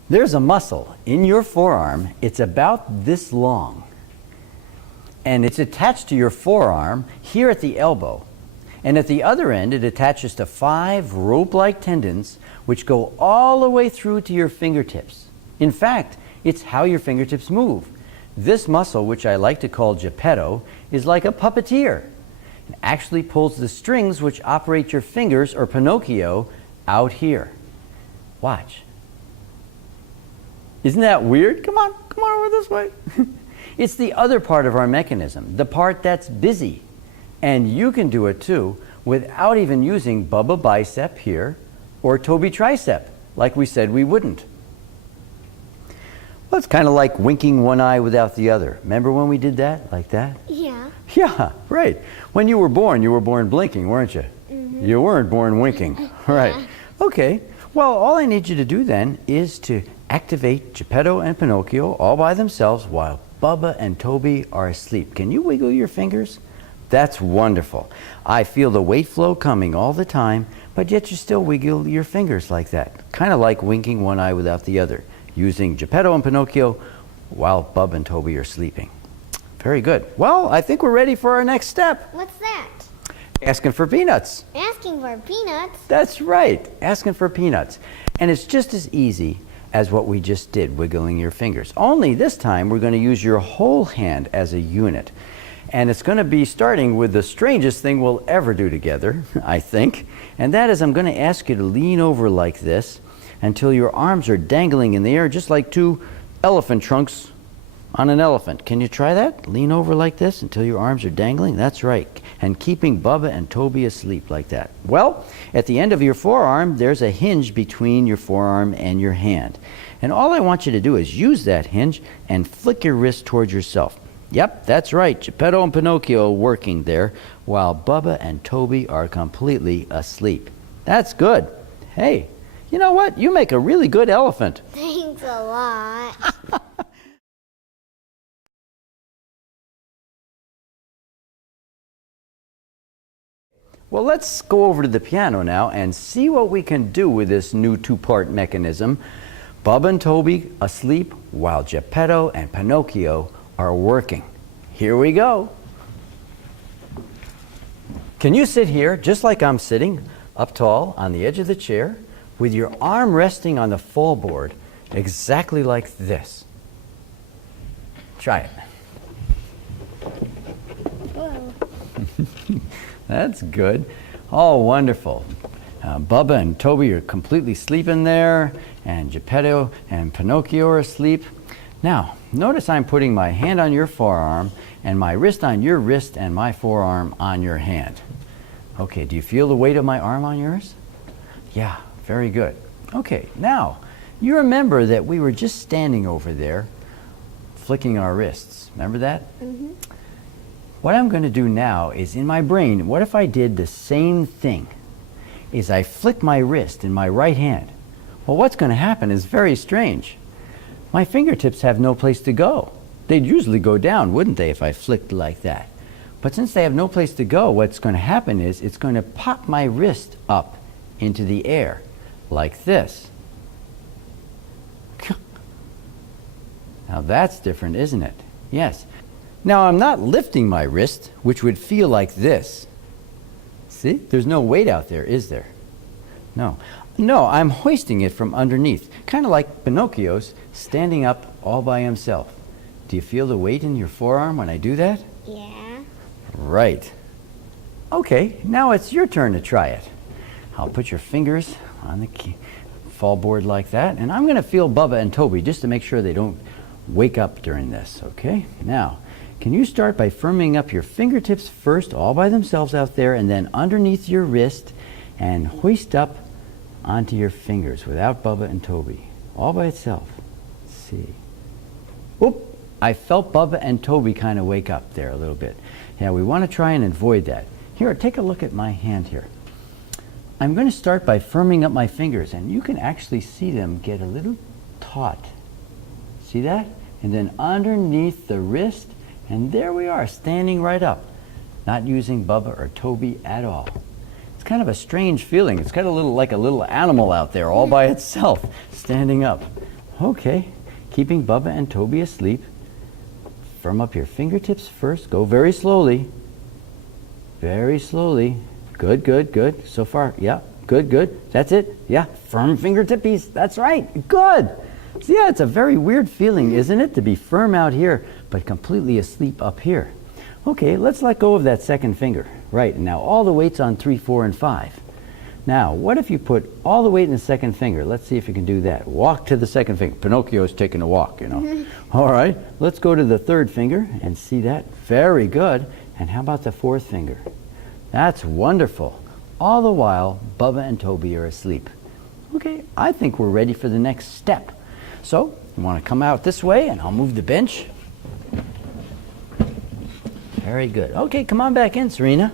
There's a muscle in your forearm. It's about this long. And it's attached to your forearm here at the elbow. And at the other end, it attaches to 5 rope-like tendons which go all the way through to your fingertips. In fact, it's how your fingertips move. This muscle, which I like to call Geppetto, is like a puppeteer. It actually pulls the strings which operate your fingers, or Pinocchio, out here. Watch. Isn't that weird? Come on over this way. It's the other part of our mechanism, the part that's busy. And you can do it too without even using Bubba bicep here or Toby tricep, like we said we wouldn't. Well, it's kind of like winking one eye without the other. Remember when we did that, like that? Yeah. Yeah, right. When you were born blinking, weren't you? Mm-hmm. You weren't born winking. Right. Okay. Well, all I need you to do then is to activate Geppetto and Pinocchio all by themselves while Bubba and Toby are asleep. Can you wiggle your fingers? That's wonderful. I feel the weight flow coming all the time, but yet you still wiggle your fingers like that. Kind of like winking one eye without the other, using Geppetto and Pinocchio while Bubba and Toby are sleeping. Very good. Well, I think we're ready for our next step. What's that? Asking for peanuts. Asking for peanuts? That's right, asking for peanuts. And it's just as easy as what we just did, wiggling your fingers. Only this time we're going to use your whole hand as a unit. And it's going to be starting with the strangest thing we'll ever do together, I think. And that is, I'm going to ask you to lean over like this until your arms are dangling in the air, just like 2 elephant trunks on an elephant. Can you try that? Lean over like this until your arms are dangling. That's right. And keeping Bubba and Toby asleep like that. Well, at the end of your forearm, there's a hinge between your forearm and your hand. And all I want you to do is use that hinge and flick your wrist towards yourself. Yep, that's right. Geppetto and Pinocchio working there while Bubba and Toby are completely asleep. That's good. Hey, you know what? You make a really good elephant. Thanks a lot. Well, let's go over to the piano now and see what we can do with this new 2-part mechanism. Bubba and Toby asleep while Geppetto and Pinocchio are working. Here we go. Can you sit here just like I'm sitting, up tall on the edge of the chair, with your arm resting on the fall board, exactly like this? Try it. Whoa. That's good. Oh, wonderful. Bubba and Toby are completely sleeping there, and Geppetto and Pinocchio are asleep. Now, notice I'm putting my hand on your forearm and my wrist on your wrist and my forearm on your hand. Okay, do you feel the weight of my arm on yours? Yeah, very good. Okay, now, you remember that we were just standing over there flicking our wrists. Remember that? Mm-hmm. What I'm going to do now is, in my brain, what if I did the same thing? Is I flick my wrist in my right hand. Well, what's going to happen is very strange. My fingertips have no place to go. They'd usually go down, wouldn't they, if I flicked like that? But since they have no place to go, what's going to happen is it's going to pop my wrist up into the air, like this. Now that's different, isn't it? Yes. Now I'm not lifting my wrist, which would feel like this. See? There's no weight out there, is there? No. No, I'm hoisting it from underneath, kind of like Pinocchio's standing up all by himself. Do you feel the weight in your forearm when I do that? Yeah. Right. Okay, now it's your turn to try it. I'll put your fingers on the fall board like that, and I'm going to feel Bubba and Toby just to make sure they don't wake up during this, okay? Now, can you start by firming up your fingertips first all by themselves out there, and then underneath your wrist, and hoist up onto your fingers without Bubba and Toby, all by itself. Let's see. Oop! I felt Bubba and Toby kind of wake up there a little bit. Now we want to try and avoid that. Here, take a look at my hand here. I'm going to start by firming up my fingers, and you can actually see them get a little taut. See that? And then underneath the wrist, and there we are, standing right up, not using Bubba or Toby at all. It's kind of a strange feeling. It's kind of like a little animal out there all by itself, standing up. Okay, keeping Bubba and Toby asleep. Firm up your fingertips first. Go very slowly. Very slowly. Good, good, good. So far, yeah, good, good. That's it. Yeah, firm fingertips. That's right. Good. So yeah, it's a very weird feeling, isn't it, to be firm out here, but completely asleep up here. Okay, let's let go of that second finger. Right, and now all the weight's on 3, 4, and 5. Now, what if you put all the weight in the second finger? Let's see if you can do that. Walk to the second finger. Pinocchio's taking a walk, you know. All right, let's go to the third finger and see that. Very good. And how about the fourth finger? That's wonderful. All the while, Bubba and Toby are asleep. Okay, I think we're ready for the next step. So, you want to come out this way, and I'll move the bench. Very good. Okay, come on back in, Serena.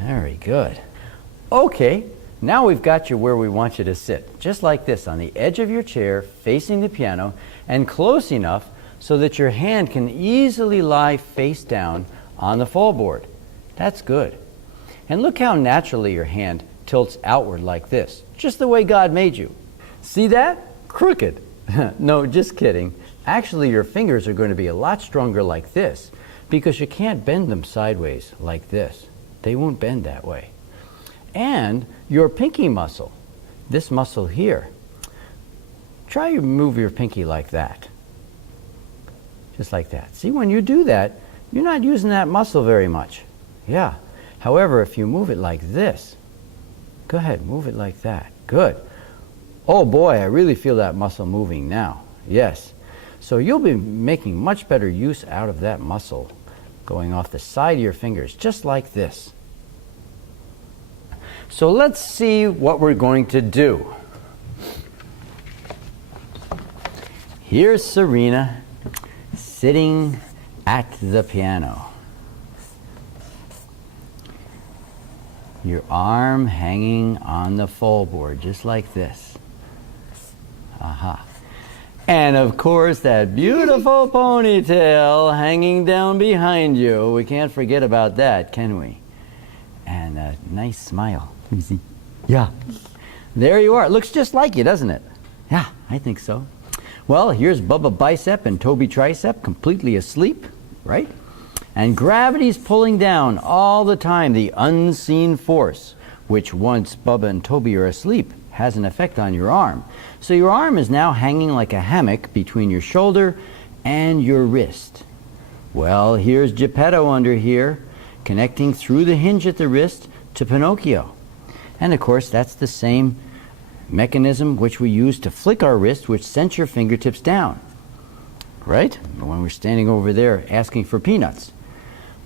Very good. Okay, now we've got you where we want you to sit. Just like this, on the edge of your chair, facing the piano, and close enough so that your hand can easily lie face down on the fall board. That's good. And look how naturally your hand tilts outward like this, just the way God made you. See that? Crooked. No, just kidding. Actually, your fingers are going to be a lot stronger like this because you can't bend them sideways like this. They won't bend that way. And your pinky muscle, this muscle here, try to move your pinky like that. Just like that. See, when you do that, you're not using that muscle very much. Yeah. However, if you move it like this, go ahead, move it like that. Good. Oh boy, I really feel that muscle moving now. Yes. So you'll be making much better use out of that muscle going off the side of your fingers, just like this. So let's see what we're going to do. Here's Serena sitting at the piano. Your arm hanging on the fall board, just like this. Aha. And of course, that beautiful ponytail hanging down behind you. We can't forget about that, can we? And a nice smile. Let me see. Yeah. There you are. It looks just like you, doesn't it? Yeah, I think so. Well, here's Bubba Bicep and Toby Tricep completely asleep, right? And gravity's pulling down all the time, the unseen force, which once Bubba and Toby are asleep, has an effect on your arm. So your arm is now hanging like a hammock between your shoulder and your wrist. Well, here's Geppetto under here, connecting through the hinge at the wrist to Pinocchio. And of course, that's the same mechanism which we use to flick our wrist, which sends your fingertips down, right? When we're standing over there asking for peanuts.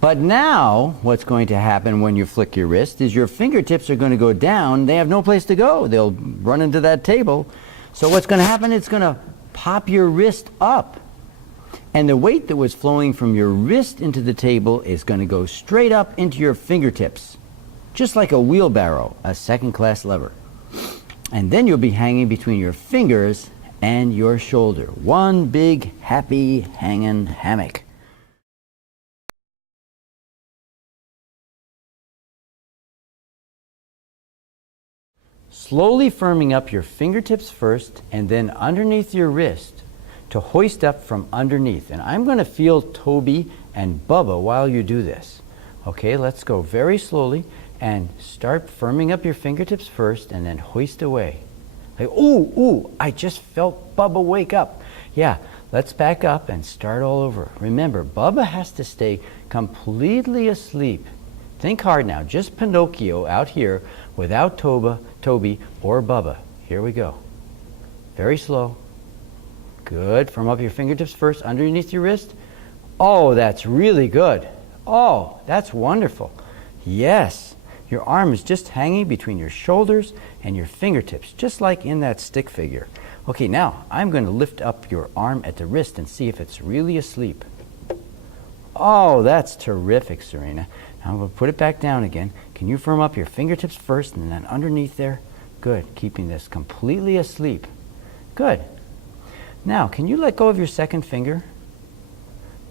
But now, what's going to happen when you flick your wrist is your fingertips are going to go down. They have no place to go. They'll run into that table. So what's going to happen? It's going to pop your wrist up. And the weight that was flowing from your wrist into the table is going to go straight up into your fingertips, just like a wheelbarrow, a second-class lever. And then you'll be hanging between your fingers and your shoulder. One big, happy, hanging hammock. Slowly firming up your fingertips first and then underneath your wrist to hoist up from underneath. And I'm going to feel Toby and Bubba while you do this. Okay, let's go very slowly and start firming up your fingertips first and then hoist away. Like, ooh, I just felt Bubba wake up. Yeah, let's back up and start all over. Remember, Bubba has to stay completely asleep. Think hard now, just Pinocchio out here without Toby or Bubba. Here we go. Very slow. Good. Firm up your fingertips first underneath your wrist. Oh, that's really good. Oh, that's wonderful. Yes. Your arm is just hanging between your shoulders and your fingertips, just like in that stick figure. Okay, now I'm going to lift up your arm at the wrist and see if it's really asleep. Oh, that's terrific, Serena. Now I'm going to put it back down again. Can you firm up your fingertips first and then underneath there? Good. Keeping this completely asleep. Good. Now, can you let go of your second finger?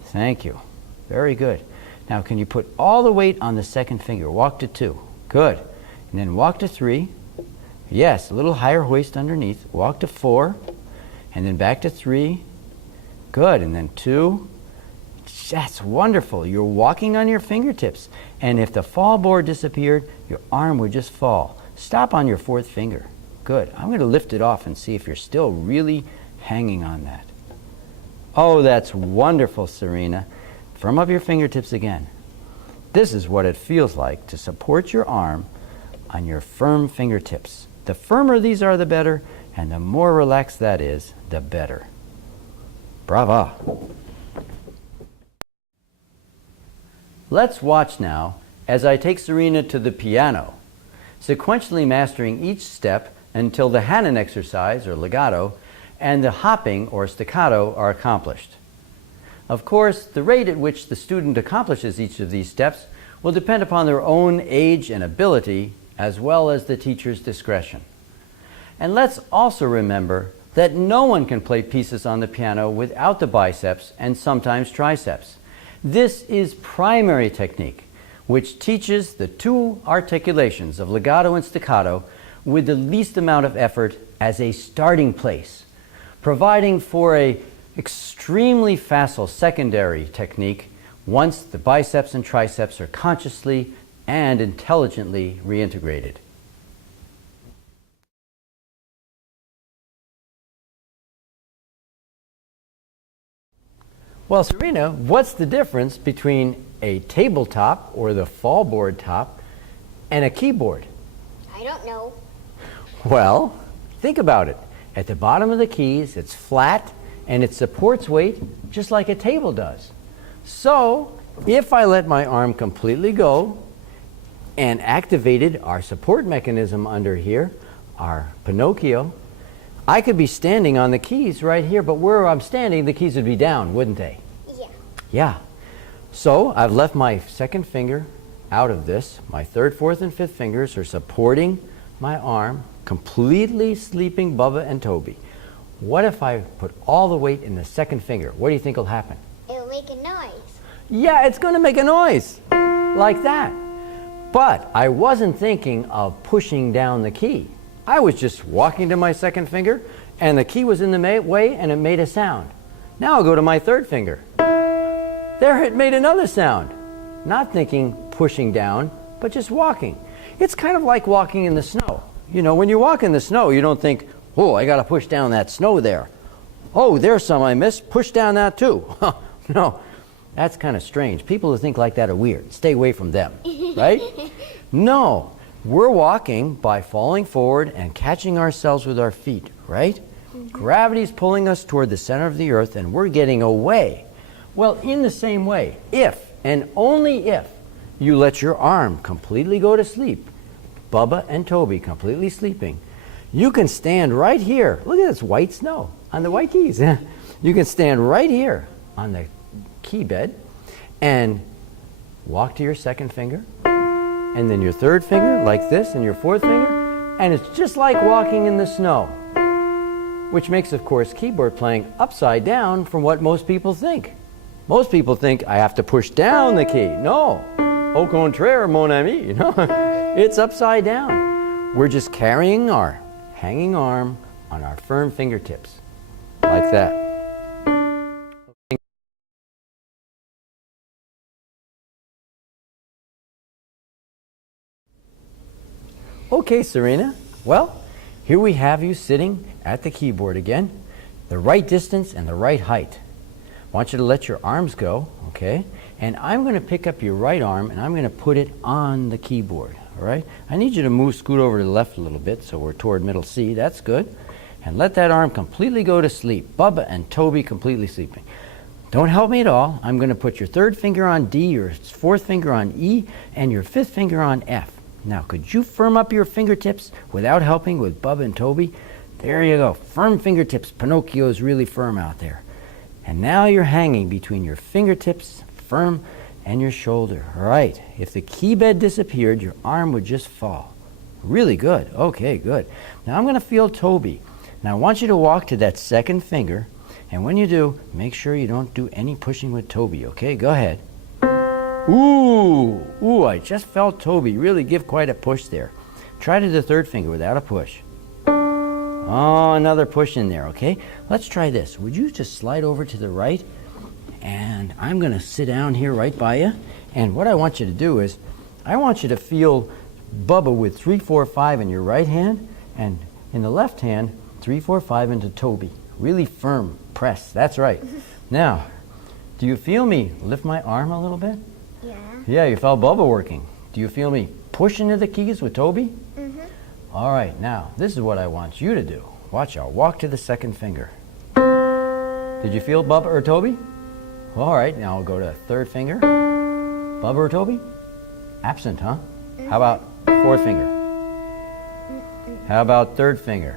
Thank you. Very good. Now, can you put all the weight on the second finger? Walk to 2. Good. And then walk to 3. Yes, a little higher hoist underneath. Walk to 4. And then back to 3. Good. And then 2. That's wonderful. You're walking on your fingertips. And if the fall board disappeared, your arm would just fall. Stop on your 4th finger. Good. I'm going to lift it off and see if you're still really hanging on that. Oh, that's wonderful, Serena. Firm up your fingertips again. This is what it feels like to support your arm on your firm fingertips. The firmer these are, the better, and the more relaxed that is, the better. Bravo! Let's watch now as I take Serena to the piano, sequentially mastering each step until the Hanon exercise, or legato, and the hopping, or staccato, are accomplished. Of course, the rate at which the student accomplishes each of these steps will depend upon their own age and ability, as well as the teacher's discretion. And let's also remember that no one can play pieces on the piano without the biceps and sometimes triceps. This is primary technique, which teaches the 2 articulations of legato and staccato with the least amount of effort as a starting place, providing for an extremely facile secondary technique once the biceps and triceps are consciously and intelligently reintegrated. Well, Serena, what's the difference between a tabletop or the fallboard top and a keyboard? I don't know. Well, think about it. At the bottom of the keys, it's flat and it supports weight just like a table does. So, if I let my arm completely go and activated our support mechanism under here, our Pinocchio, I could be standing on the keys right here, but where I'm standing, the keys would be down, wouldn't they? Yeah. Yeah. So I've left my second finger out of this. My 3rd, 4th, and 5th fingers are supporting my arm, completely sleeping Bubba and Toby. What if I put all the weight in the second finger? What do you think will happen? It'll make a noise. Yeah, it's going to make a noise like that. But I wasn't thinking of pushing down the key. I was just walking to my second finger, and the key was in the way, and it made a sound. Now I'll go to my 3rd finger. There, it made another sound. Not thinking pushing down, but just walking. It's kind of like walking in the snow. You know, when you walk in the snow, you don't think, oh, I got to push down that snow there. Oh, there's some I missed. Push down that too. No, that's kind of strange. People who think like that are weird. Stay away from them, right? No, we're walking by falling forward and catching ourselves with our feet, right? Gravity's pulling us toward the center of the earth and we're getting away. Well, in the same way, if and only if you let your arm completely go to sleep, Bubba and Toby completely sleeping, you can stand right here. Look at this white snow on the white keys. You can stand right here on the key bed and walk to your second finger, and then your third finger like this, and your fourth finger, and it's just like walking in the snow, which makes, of course, keyboard playing upside down from what most people think. Most people think I have to push down the key. No, au contraire, mon ami, you know, it's upside down. We're just carrying our hanging arm on our firm fingertips, like that. Okay, Serena, well, here we have you sitting at the keyboard again, the right distance and the right height. I want you to let your arms go, okay? And I'm going to pick up your right arm and I'm going to put it on the keyboard, all right? I need you to scoot over to the left a little bit so we're toward middle C. That's good. And let that arm completely go to sleep. Bubba and Toby completely sleeping. Don't help me at all. I'm going to put your third finger on D, your fourth finger on E, and your fifth finger on F. Now, could you firm up your fingertips without helping with Bubba and Toby? There you go. Firm fingertips. Pinocchio is really firm out there. And now you're hanging between your fingertips, firm, and your shoulder. All right. If the key bed disappeared, your arm would just fall. Really good. Okay, good. Now I'm going to feel Toby. Now I want you to walk to that second finger. And when you do, make sure you don't do any pushing with Toby. Okay, go ahead. Ooh, I just felt Toby really give quite a push there. Try to the third finger without a push. Oh, another push in there, okay? Let's try this. Would you just slide over to the right? And I'm going to sit down here right by you. And what I want you to do is, I want you to feel Bubba with 3, 4, 5 in your right hand, and in the left hand, 3, 4, 5 into Toby. Really firm press. That's right. Now, do you feel me lift my arm a little bit? Yeah. Yeah, you felt Bubba working. Do you feel me push into the keys with Toby? Mm-hmm. All right, now, this is what I want you to do. Watch, I'll walk to the second finger. Did you feel Bubba or Toby? All right, now I'll go to the third finger. Bubba or Toby? Absent, huh? Mm-hmm. How about fourth finger? How about third finger?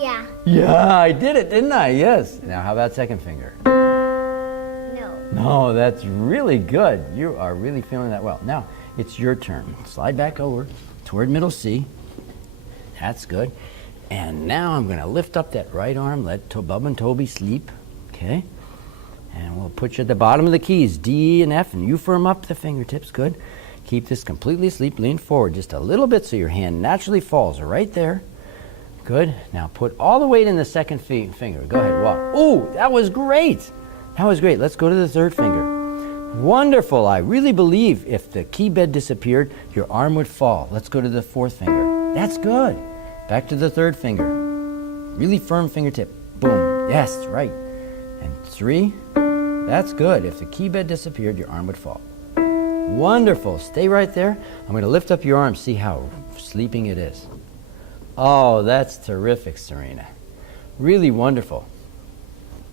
Yeah. Yeah, I did it, didn't I? Yes. Now, how about second finger? No. No, that's really good. You are really feeling that well. Now, it's your turn. Slide back over toward middle C. That's good. And now I'm going to lift up that right arm, let Bubba and Toby sleep. Okay? And we'll put you at the bottom of the keys, D and F, and you firm up the fingertips. Good. Keep this completely asleep. Lean forward just a little bit so your hand naturally falls right there. Good. Now put all the weight in the second finger. Go ahead, walk. Oh, that was great. That was great. Let's go to the third finger. Wonderful. I really believe if the key bed disappeared, your arm would fall. Let's go to the fourth finger. That's good. Back to the third finger. Really firm fingertip. Boom. Yes, right. And 3. That's good. If the key bed disappeared, your arm would fall. Wonderful. Stay right there. I'm going to lift up your arm, see how sleeping it is. Oh, that's terrific, Serena. Really wonderful.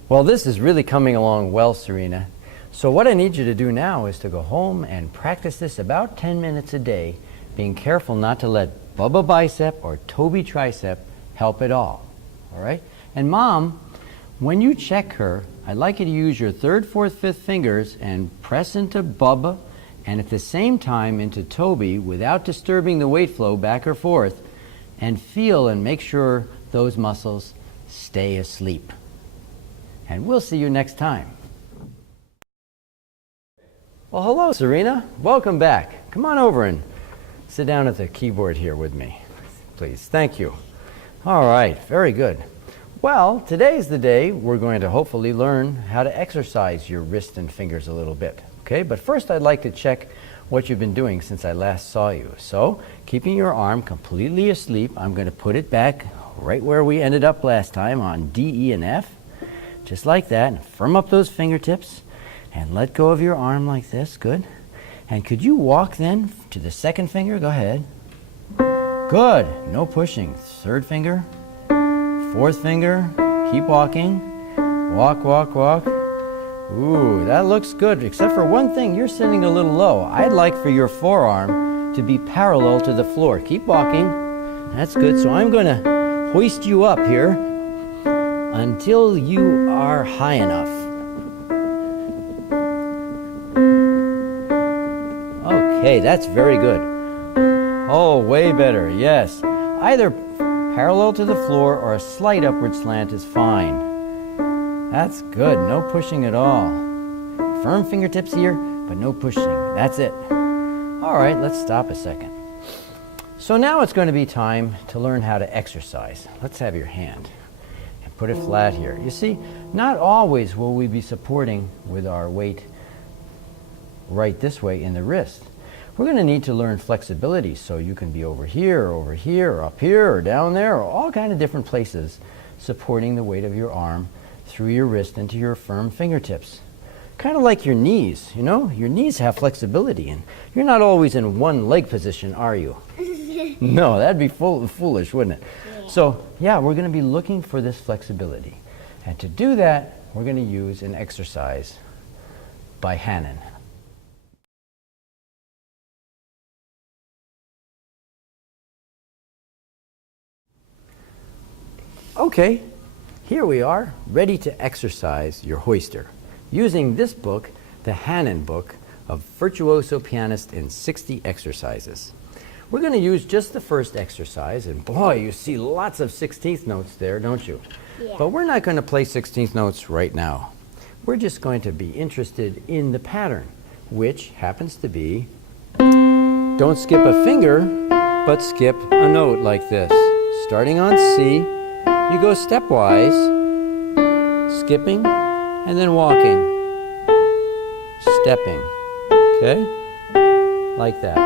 Well, this is really coming along well, Serena. So what I need you to do now is to go home and practice this about 10 minutes a day, being careful not to let Bubba bicep or Toby tricep help at all. All right? And Mom, when you check her, I'd like you to use your third, fourth, fifth fingers and press into Bubba and at the same time into Toby without disturbing the weight flow back or forth, and feel and make sure those muscles stay asleep. And we'll see you next time. Well, hello, Serena. Welcome back. Come on over and sit down at the keyboard here with me, please. Thank you. All right, very good. Well, today's the day we're going to hopefully learn how to exercise your wrist and fingers a little bit. Okay, but first I'd like to check what you've been doing since I last saw you. So, keeping your arm completely asleep, I'm going to put it back right where we ended up last time on D, E, and F. Just like that. And firm up those fingertips and let go of your arm like this. Good. And could you walk then to the second finger? Go ahead. Good. No pushing. Third finger. Fourth finger. Keep walking. Walk, walk, walk. Ooh, that looks good, except for one thing, you're sitting a little low. I'd like for your forearm to be parallel to the floor. Keep walking. That's good. So I'm going to hoist you up here until you are high enough. Okay, that's very good. Oh, way better, yes. Either parallel to the floor or a slight upward slant is fine. That's good, no pushing at all. Firm fingertips here, but no pushing. That's it. All right, let's stop a second. So now it's going to be time to learn how to exercise. Let's have your hand and put it flat here. You see, not always will we be supporting with our weight right this way in the wrist. We're going to need to learn flexibility, so you can be over here, or up here, or down there, or all kind of different places, supporting the weight of your arm through your wrist into your firm fingertips. Kind of like your knees, you know? Your knees have flexibility, and you're not always in one leg position, are you? No, that'd be foolish, wouldn't it? Yeah. So, yeah, we're going to be looking for this flexibility. And to do that, we're going to use an exercise by Hannon. Okay, here we are, ready to exercise your hoister, using this book, the Hannon book of Virtuoso Pianist in 60 Exercises. We're going to use just the first exercise, and boy, you see lots of 16th notes there, don't you? Yeah. But we're not going to play 16th notes right now. We're just going to be interested in the pattern, which happens to be, don't skip a finger, but skip a note like this. Starting on C, you go stepwise, skipping, and then walking, stepping, okay? Like that.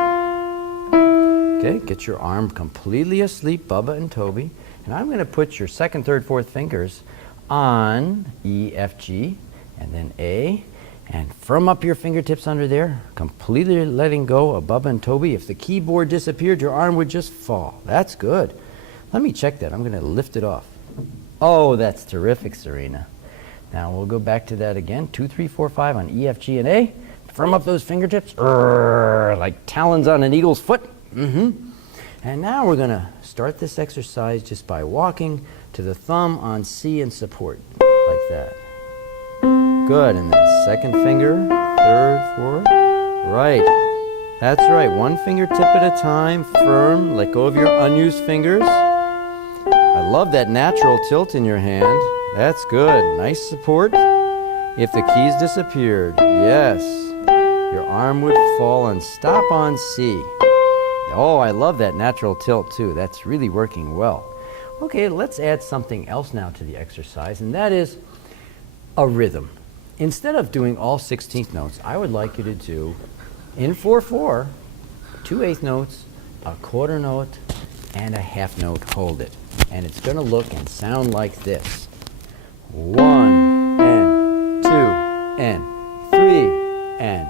Okay, get your arm completely asleep, Bubba and Toby. And I'm going to put your second, third, fourth fingers on E, F, G, and then A. And firm up your fingertips under there, completely letting go of Bubba and Toby. If the keyboard disappeared, your arm would just fall. That's good. Let me check that. I'm going to lift it off. Oh, that's terrific, Serena. Now we'll go back to that again. 2, 3, 4, 5 on E, F, G, and A. Firm up those fingertips, like talons on an eagle's foot. And now we're going to start this exercise just by walking to the thumb on C and support, like that. Good, and then second finger, third, fourth, right. That's right, one fingertip at a time, firm, let go of your unused fingers. I love that natural tilt in your hand. That's good, nice support. If the keys disappeared, yes, your arm would fall and stop on C. Oh, I love that natural tilt too. That's really working well. Okay, let's add something else now to the exercise, and that is a rhythm. Instead of doing all 16th notes, I would like you to do in 4/4, 2 eighth notes, a quarter note, and a half note. Hold it. And it's going to look and sound like this. 1 and 2 and 3 and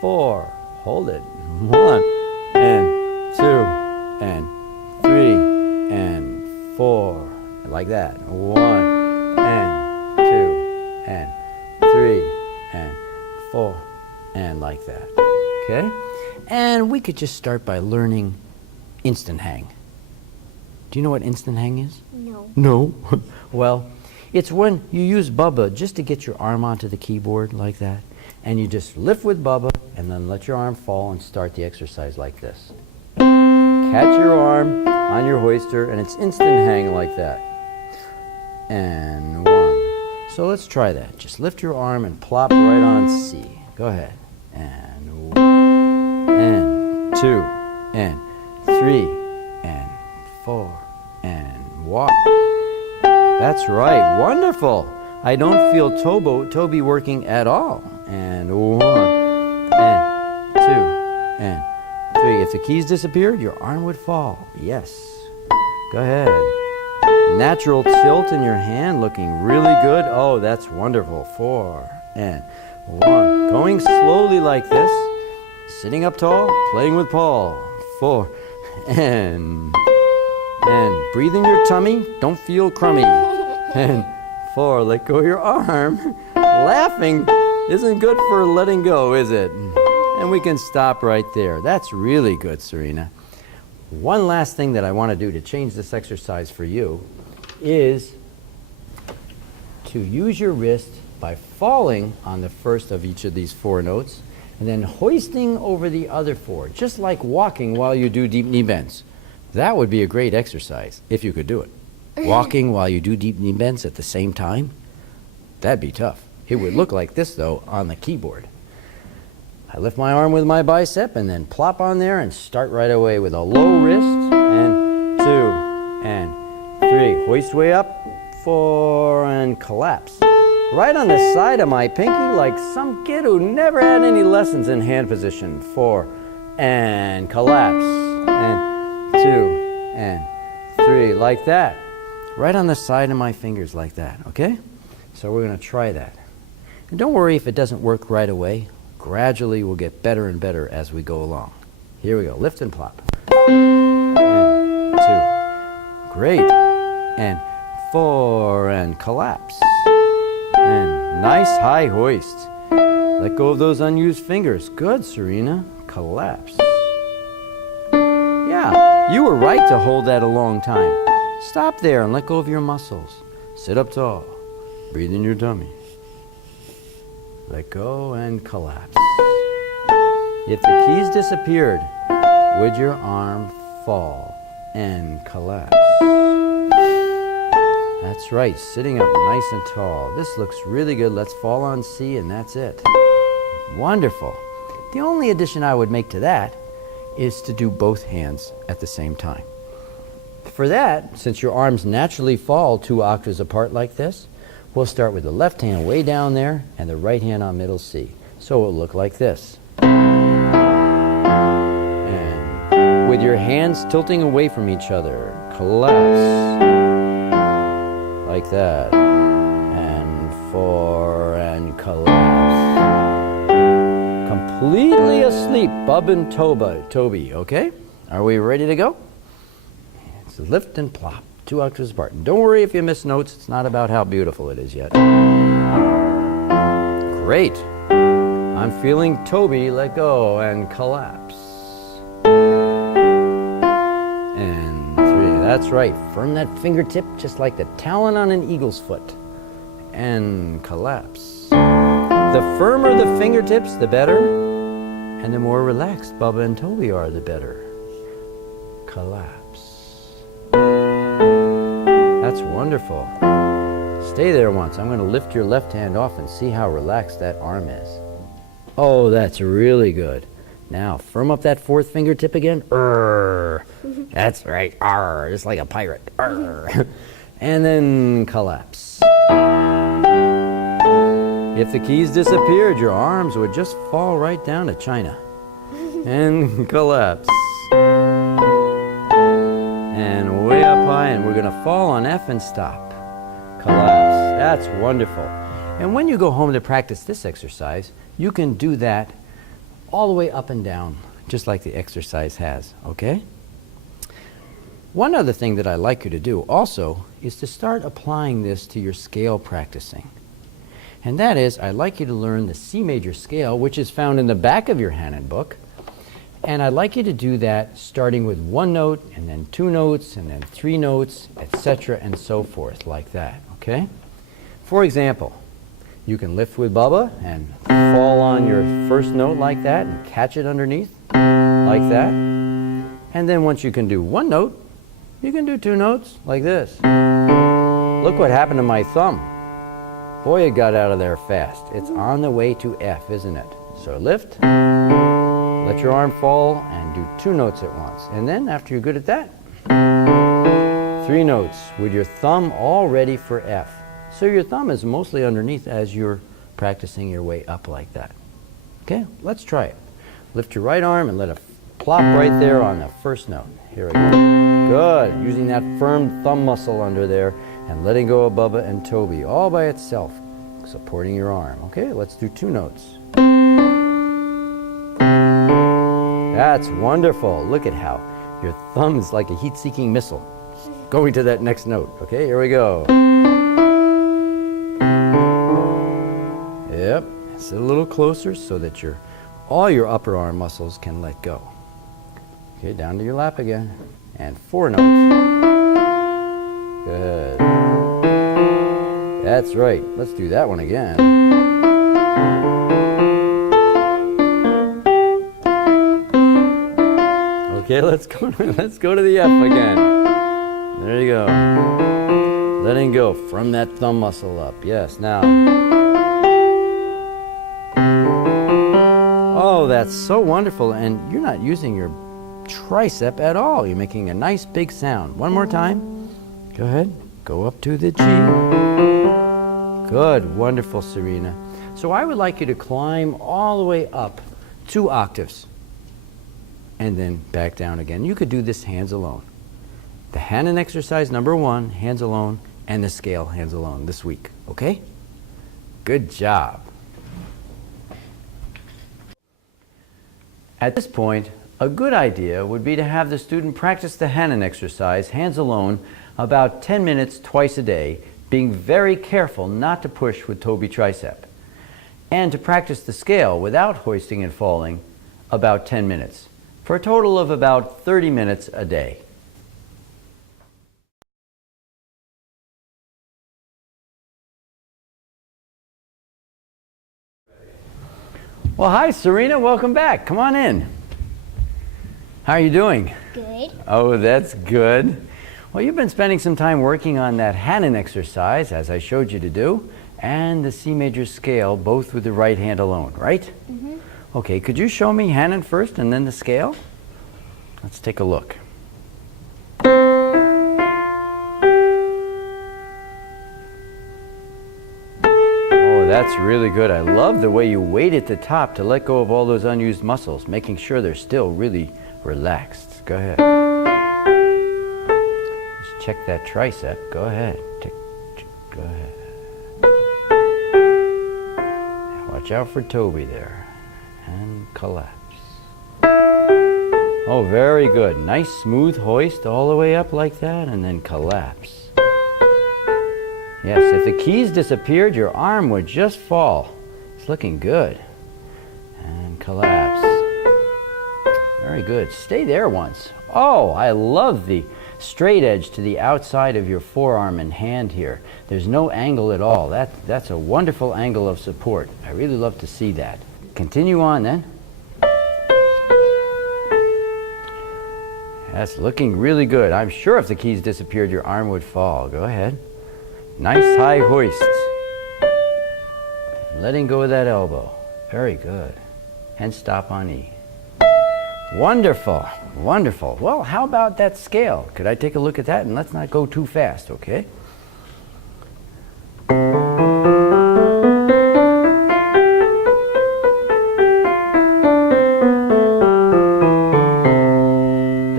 4. Hold it. 1 and 2 and 3 and 4. Like that. 1 and 2 and 3 and 4 and like that. Okay? And we could just start by learning instant hang. Do you know what instant hang is? No. No? Well, it's when you use Bubba just to get your arm onto the keyboard like that, and you just lift with Bubba and then let your arm fall and start the exercise like this. Catch your arm on your hoister, and it's instant hang like that. And 1. So let's try that. Just lift your arm and plop right on C. Go ahead. And 1, and 2, and 3, and 4, and walk. That's right. Wonderful. I don't feel Toby working at all. And 1, and 2, and 3. If the keys disappeared, your arm would fall. Yes. Go ahead. Natural tilt in your hand, looking really good. Oh, that's wonderful. 4 and 1. Going slowly like this. Sitting up tall, playing with Paul. 4 and breathe in your tummy. Don't feel crummy. And 4. Let go of your arm. Laughing isn't good for letting go, is it? And we can stop right there. That's really good, Serena. One last thing that I want to do to change this exercise for you is to use your wrist by falling on the first of each of these 4 notes and then hoisting over the other 4, just like walking while you do deep knee bends. That would be a great exercise if you could do it. Walking while you do deep knee bends at the same time, that'd be tough. It would look like this, though, on the keyboard. I lift my arm with my bicep and then plop on there and start right away with a low wrist, and 2, and 3. Hoist way up, 4, and collapse. Right on the side of my pinky, like some kid who never had any lessons in hand position. 4, and collapse, and 2, and 3, like that. Right on the side of my fingers like that, okay? So we're going to try that. And don't worry if it doesn't work right away. Gradually we'll get better and better as we go along. Here we go, lift and plop. And 2, great. And 4, and collapse. And nice high hoist. Let go of those unused fingers. Good, Serena. Collapse. Yeah, you were right to hold that a long time. Stop there and let go of your muscles. Sit up tall. Breathe in your tummy. Let go and collapse. If the keys disappeared, would your arm fall and collapse? That's right, sitting up nice and tall. This looks really good. Let's fall on C, and that's it. Wonderful. The only addition I would make to that is to do both hands at the same time. For that, since your arms naturally fall 2 octaves apart like this, we'll start with the left hand way down there and the right hand on middle C. So it'll look like this. And with your hands tilting away from each other, collapse. Like that. And 4, and collapse. Completely asleep, Bub and Toby, okay? Are we ready to go? It's lift and plop, 2 octaves apart. And don't worry if you miss notes, it's not about how beautiful it is yet. Great. I'm feeling Toby, let go, and collapse. And 3, that's right. Firm that fingertip just like the talon on an eagle's foot. And collapse. The firmer the fingertips, the better. And the more relaxed Bubba and Toby are, the better. Collapse. That's wonderful. Stay there once. I'm going to lift your left hand off and see how relaxed that arm is. Oh, that's really good. Now, firm up that 4th fingertip again. That's right. Arr, just like a pirate. Arr. And then collapse. If the keys disappeared, your arms would just fall right down to China. And collapse. And way up high, and we're going to fall on F and stop. Collapse. That's wonderful. And when you go home to practice this exercise, you can do that all the way up and down, just like the exercise has, okay? One other thing that I'd like you to do also is to start applying this to your scale practicing. And that is, I'd like you to learn the C major scale, which is found in the back of your Hanon book. And I'd like you to do that starting with 1 note, and then 2 notes, and then 3 notes, etc., and so forth, like that, okay? For example, you can lift with Bubba and fall on your first note like that and catch it underneath, like that. And then once you can do 1 note, you can do 2 notes, like this. Look what happened to my thumb. Boy, it got out of there fast. It's on the way to F, isn't it? So lift, let your arm fall, and do 2 notes at once. And then, after you're good at that, 3 notes with your thumb all ready for F. So your thumb is mostly underneath as you're practicing your way up like that. Okay, let's try it. Lift your right arm and let it plop right there on the first note. Here we go. Good. Using that firm thumb muscle under there and letting go of Bubba and Toby all by itself, supporting your arm. Okay, let's do 2 notes. That's wonderful. Look at how your thumb is like a heat-seeking missile going to that next note. Okay, here we go. Yep, sit a little closer so that all your upper arm muscles can let go. Okay, down to your lap again. And 4 notes. Good. That's right. Let's do that one again. Okay, let's go to the F again. There you go. Letting go from that thumb muscle up. Yes, now. Oh, that's so wonderful. And you're not using your tricep at all. You're making a nice big sound. One more time. Go ahead. Go up to the G. Good. Wonderful, Serena. So I would like you to climb all the way up 2 octaves and then back down again. You could do this hands alone. The Hanon exercise number 1, hands alone, and the scale hands alone this week. Okay? Good job. At this point, a good idea would be to have the student practice the Hanon exercise, hands alone, about 10 minutes twice a day, being very careful not to push with Toby tricep. And to practice the scale without hoisting and falling, about 10 minutes, for a total of about 30 minutes a day. Well, hi, Serena. Welcome back. Come on in. How are you doing? Good. Oh, that's good. Well, you've been spending some time working on that Hanon exercise, as I showed you to do, and the C major scale, both with the right hand alone, right? Mm-hmm. Okay, could you show me Hanon first and then the scale? Let's take a look. That's really good. I love the way you wait at the top to let go of all those unused muscles, making sure they're still really relaxed. Go ahead. Just check that tricep. Go ahead. Go ahead. Watch out for Toby there. And collapse. Oh, very good. Nice smooth hoist all the way up like that, and then collapse. Yes, if the keys disappeared, your arm would just fall. It's looking good. And collapse. Very good. Stay there once. Oh, I love the straight edge to the outside of your forearm and hand here. There's no angle at all. That's a wonderful angle of support. I really love to see that. Continue on then. That's looking really good. I'm sure if the keys disappeared, your arm would fall. Go ahead. Nice high hoist. Letting go of that elbow. Very good. And stop on E. Wonderful. Wonderful. Well, how about that scale? Could I take a look at that? And let's not go too fast, okay?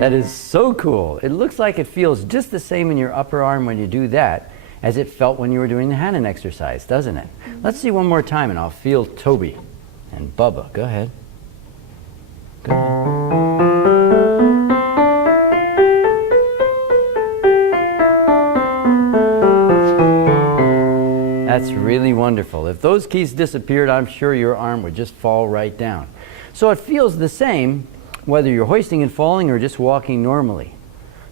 That is so cool. It looks like it feels just the same in your upper arm when you do that as it felt when you were doing the Hanon exercise, doesn't it? Let's see one more time and I'll feel Toby and Bubba. Go ahead. Go ahead. That's really wonderful. If those keys disappeared, I'm sure your arm would just fall right down. So it feels the same whether you're hoisting and falling or just walking normally.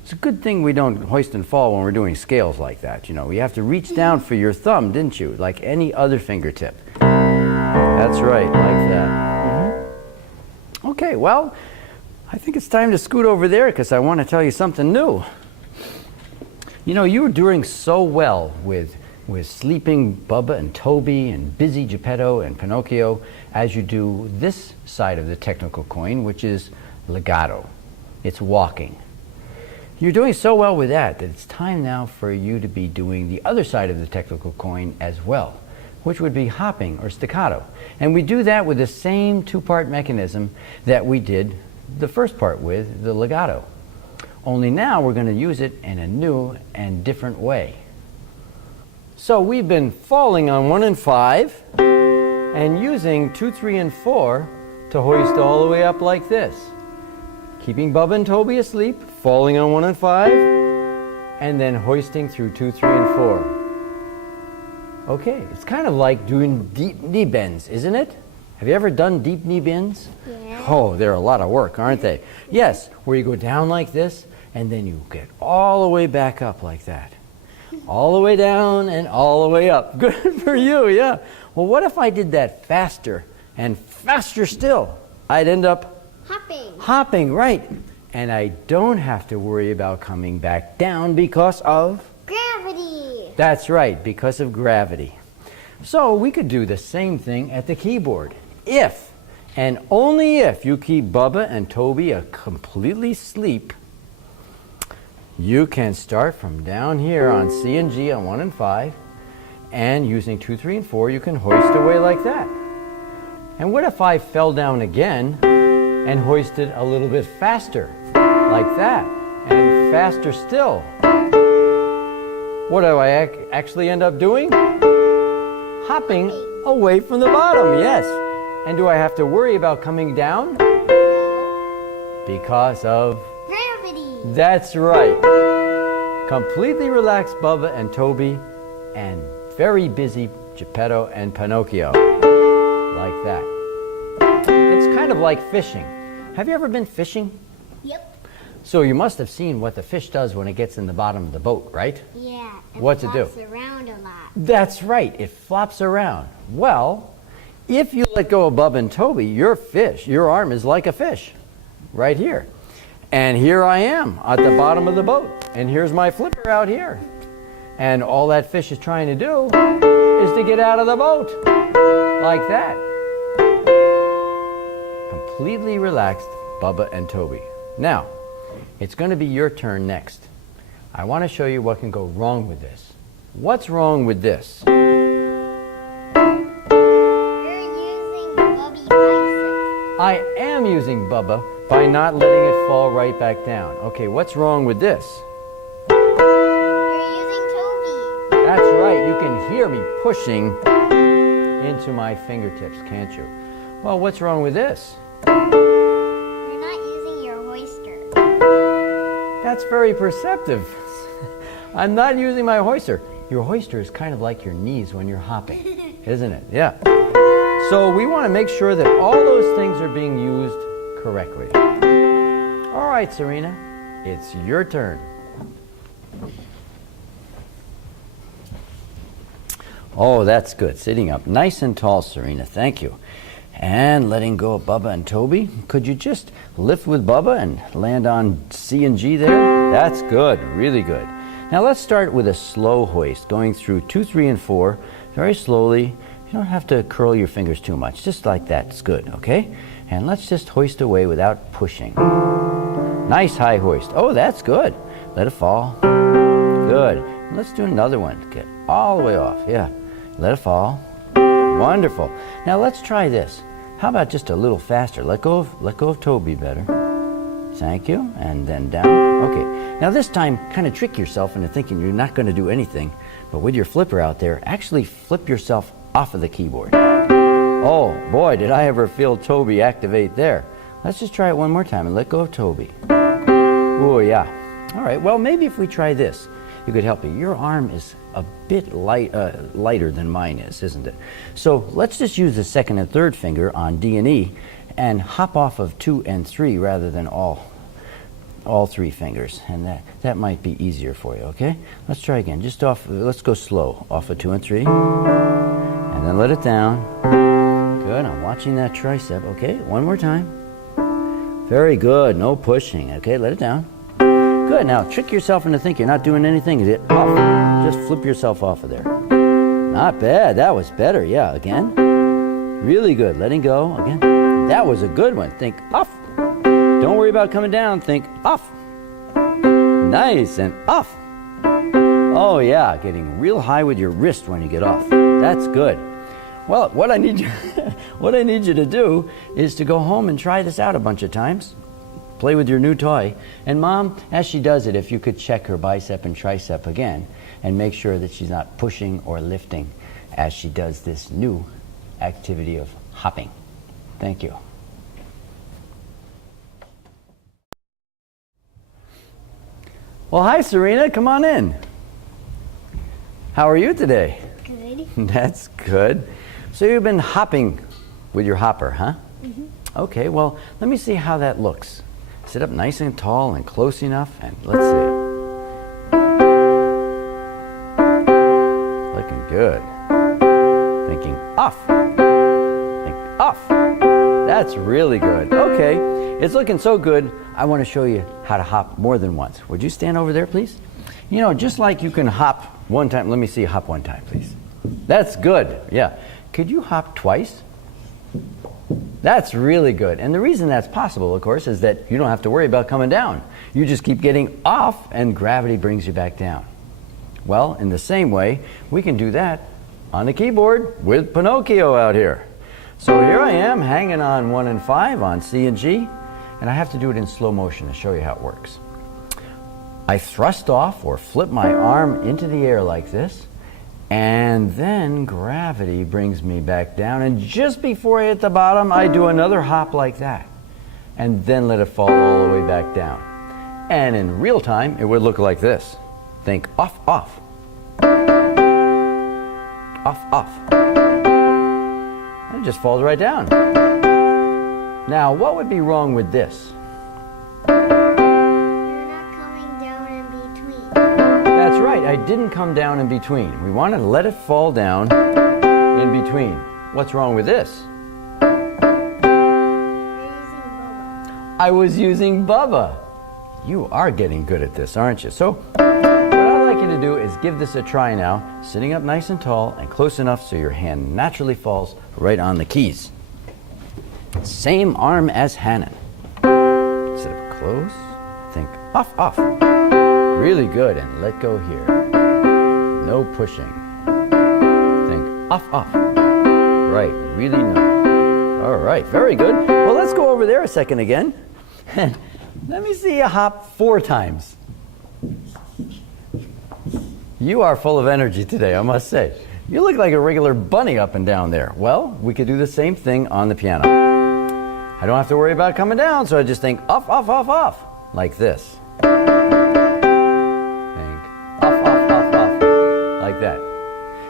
It's a good thing we don't hoist and fall when we're doing scales like that. You know, you have to reach down for your thumb, didn't you? Like any other fingertip. That's right, like that. Mm-hmm. Okay, well, I think it's time to scoot over there because I want to tell you something new. You know, you were doing so well with sleeping Bubba and Toby and busy Geppetto and Pinocchio as you do this side of the technical coin, which is legato. It's walking. You're doing so well with that it's time now for you to be doing the other side of the technical coin as well, which would be hopping or staccato. And we do that with the same 2-part mechanism that we did the first part with, the legato. Only now we're going to use it in a new and different way. So we've been falling on 1 and 5 and using 2, 3, and 4 to hoist all the way up like this. Keeping Bubba and Toby asleep, falling on 1 and 5, and then hoisting through 2, 3, and 4. Okay, it's kind of like doing deep knee bends, isn't it? Have you ever done deep knee bends? Yeah. Oh, they're a lot of work, aren't they? Yes, where you go down like this, and then you get all the way back up like that. All the way down and all the way up. Good for you, yeah. Well, what if I did that faster and faster still? I'd end up Hopping. hopping, right. And I don't have to worry about coming back down because of? Gravity. That's right, because of gravity. So we could do the same thing at the keyboard. If, and only if, you keep Bubba and Toby completely asleep, you can start from down here on C and G on 1 and 5, and using 2, 3, and 4, you can hoist away like that. And what if I fell down again and hoisted a little bit faster, like that, and faster still? What do I actually end up doing? Hopping away from the bottom, yes. And do I have to worry about coming down? No. Because of? Gravity. That's right. Completely relaxed Bubba and Toby, and very busy Geppetto and Pinocchio. Like that. It's kind of like fishing. Have you ever been fishing? Yep. So you must have seen what the fish does when it gets in the bottom of the boat, right? Yeah. What's it do? Flops around a lot. That's right, it flops around. Well, if you let go of Bubba and Toby, your fish, your arm is like a fish, right here. And here I am at the bottom of the boat, and here's my flipper out here. And all that fish is trying to do is to get out of the boat, like that. Completely relaxed Bubba and Toby. Now, it's going to be your turn next. I want to show you what can go wrong with this. What's wrong with this? You're using Bubby bicep. I am using Bubba by not letting it fall right back down. Okay, what's wrong with this? You're using Toby. That's right, you can hear me pushing into my fingertips, can't you? Well, what's wrong with this? You're not using your hoister. That's very perceptive. I'm not using my hoister. Your hoister is kind of like your knees when you're hopping, isn't it? Yeah. So we want to make sure that all those things are being used correctly. All right, Serena, it's your turn. Oh, that's good. Sitting up nice and tall, Serena. Thank you. And letting go of Bubba and Toby. Could you just lift with Bubba and land on C and G there? That's good. Really good. Now let's start with a slow hoist, going through 2, 3, and 4 very slowly. You don't have to curl your fingers too much. Just like that. It's good, okay? And let's just hoist away without pushing. Nice high hoist. Oh, that's good. Let it fall. Good. Let's do another one. Get all the way off. Yeah. Let it fall. Wonderful. Now let's try this. How about just a little faster? Let go of Toby better. Thank you. And then down. Okay. Now this time, kind of trick yourself into thinking you're not going to do anything, but with your flipper out there, actually flip yourself off of the keyboard. Oh boy, did I ever feel Toby activate there. Let's just try it one more time and let go of Toby. Oh yeah. All right, well maybe if we try this, you could help me. Your arm is a bit lighter than mine is, isn't it? So let's just use the second and third finger on D and E and hop off of 2 and 3 rather than all 3 fingers, and that might be easier for you, okay? Let's try again. Just off, let's go slow. Off of 2 and 3, and then let it down. Good, I'm watching that tricep. Okay, one more time. Very good, no pushing. Okay, let it down. Good, now trick yourself into thinking you're not doing anything. Is it off? Just flip yourself off of there. Not bad, that was better. Yeah, again. Really good, letting go. Again, that was a good one. Think off. Don't worry about coming down, think off. Nice, and off. Oh yeah, getting real high with your wrist when you get off. That's good. Well, what I need you to do is to go home and try this out a bunch of times. Play with your new toy. And Mom, as she does it, if you could check her bicep and tricep again and make sure that she's not pushing or lifting as she does this new activity of hopping. Thank you. Well, hi, Serena. Come on in. How are you today? Good. That's good. So you've been hopping with your hopper, huh? Mm-hmm. Okay, well, let me see how that looks. Sit up nice and tall and close enough, and let's see. Looking good. Thinking off. Think off. That's really good. Okay, it's looking so good, I want to show you how to hop more than once. Would you stand over there, please? You know, just like you can hop one time. Let me see you hop one time, please. That's good, yeah. Could you hop twice? That's really good. And the reason that's possible, of course, is that you don't have to worry about coming down. You just keep getting off and gravity brings you back down. Well, in the same way, we can do that on the keyboard with Pinocchio out here. So here I am hanging on 1 and 5 on C and G, and I have to do it in slow motion to show you how it works. I thrust off or flip my arm into the air like this, and then gravity brings me back down, and just before I hit the bottom, I do another hop like that, and then let it fall all the way back down. And in real time, it would look like this. Think off, off. Off, off. And it just falls right down. Now, what would be wrong with this? That's right, I didn't come down in between. We want to let it fall down in between. What's wrong with this? I was using Bubba. You are getting good at this, aren't you? So, what I'd like you to do is give this a try now, sitting up nice and tall and close enough so your hand naturally falls right on the keys. Same arm as Hannon. Sit up close, think off, off. Really good, and let go here. No pushing. Think off, off. Right, really no. All right, very good. Well, let's go over there a second again. Let me see you hop 4 times. You are full of energy today, I must say. You look like a regular bunny up and down there. Well, we could do the same thing on the piano. I don't have to worry about coming down, so I just think off, off, off, off, like this. Like that.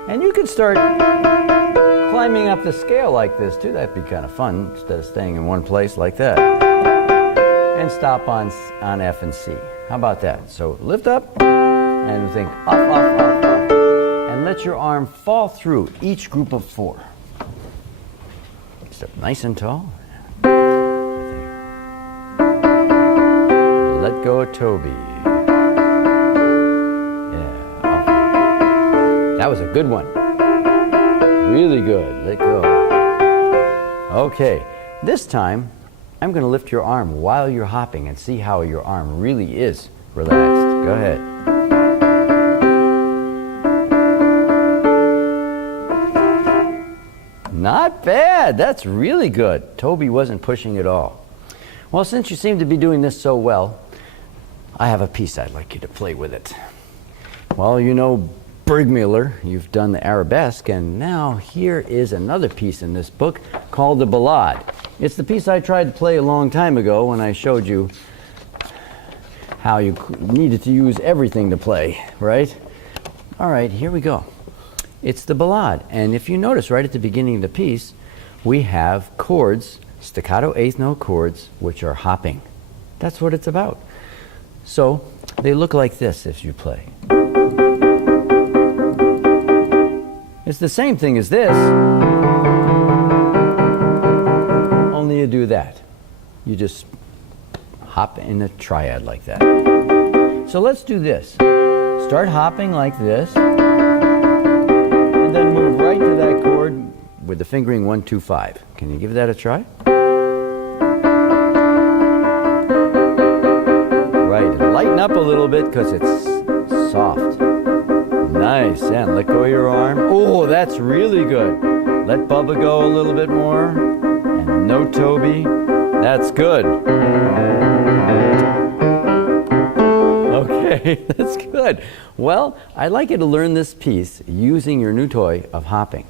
And you could start climbing up the scale like this too. That'd be kind of fun instead of staying in one place like that. And stop on F and C. How about that? So lift up and think off, off, off, off. And let your arm fall through each group of 4. Step nice and tall. Let go of Toby. That was a good one. Really good. Let go. Okay, this time I'm going to lift your arm while you're hopping and see how your arm really is relaxed. Go ahead. Not bad. That's really good. Toby wasn't pushing at all. Well, since you seem to be doing this so well, I have a piece I'd like you to play with it. Well, you know Bergmüller, you've done the arabesque, and now here is another piece in this book called the Ballade. It's the piece I tried to play a long time ago when I showed you how you needed to use everything to play, right? All right, here we go. It's the Ballade, and if you notice right at the beginning of the piece, we have chords, staccato 8th note chords, which are hopping. That's what it's about. So they look like this if you play. It's the same thing as this, only you do that. You just hop in a triad like that. So let's do this. Start hopping like this, and then move right to that chord with the fingering 1, 2, 5. Can you give that a try? Right, and lighten up a little bit because it's soft. Nice, and let go of your arm. Oh, that's really good. Let Bubba go a little bit more. And no Toby. That's good. Okay, that's good. Well, I'd like you to learn this piece using your new toy of hopping.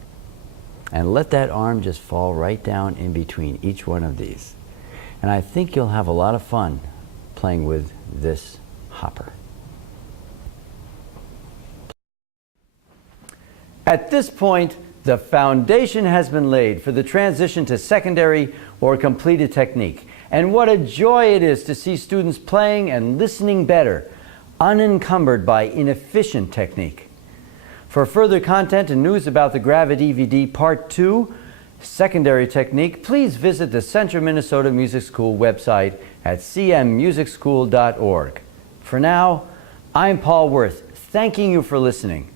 And let that arm just fall right down in between each one of these. And I think you'll have a lot of fun playing with this hopper. At this point, the foundation has been laid for the transition to secondary or completed technique. And what a joy it is to see students playing and listening better, unencumbered by inefficient technique. For further content and news about the Gravi-DVD Part 2, secondary technique, please visit the Central Minnesota Music School website at cmmusicschool.org. For now, I'm Paul Wirth, thanking you for listening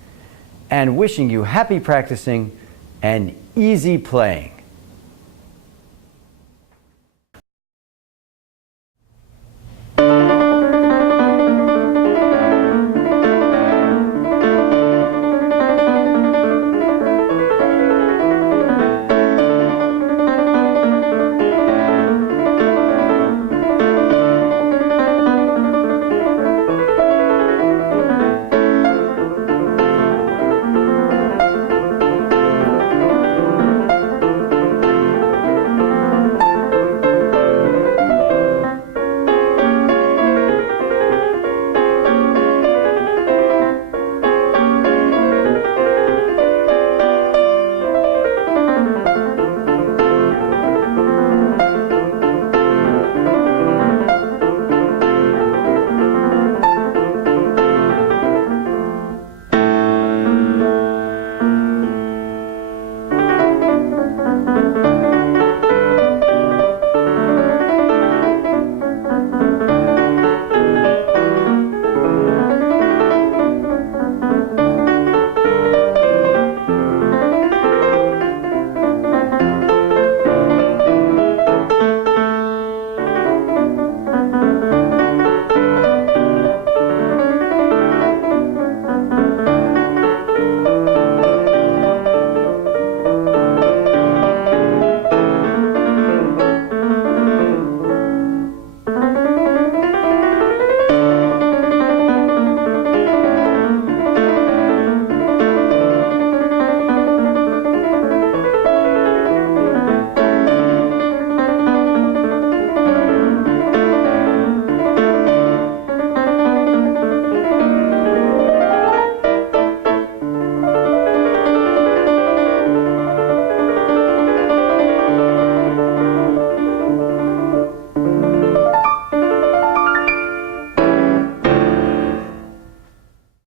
and wishing you happy practicing and easy playing.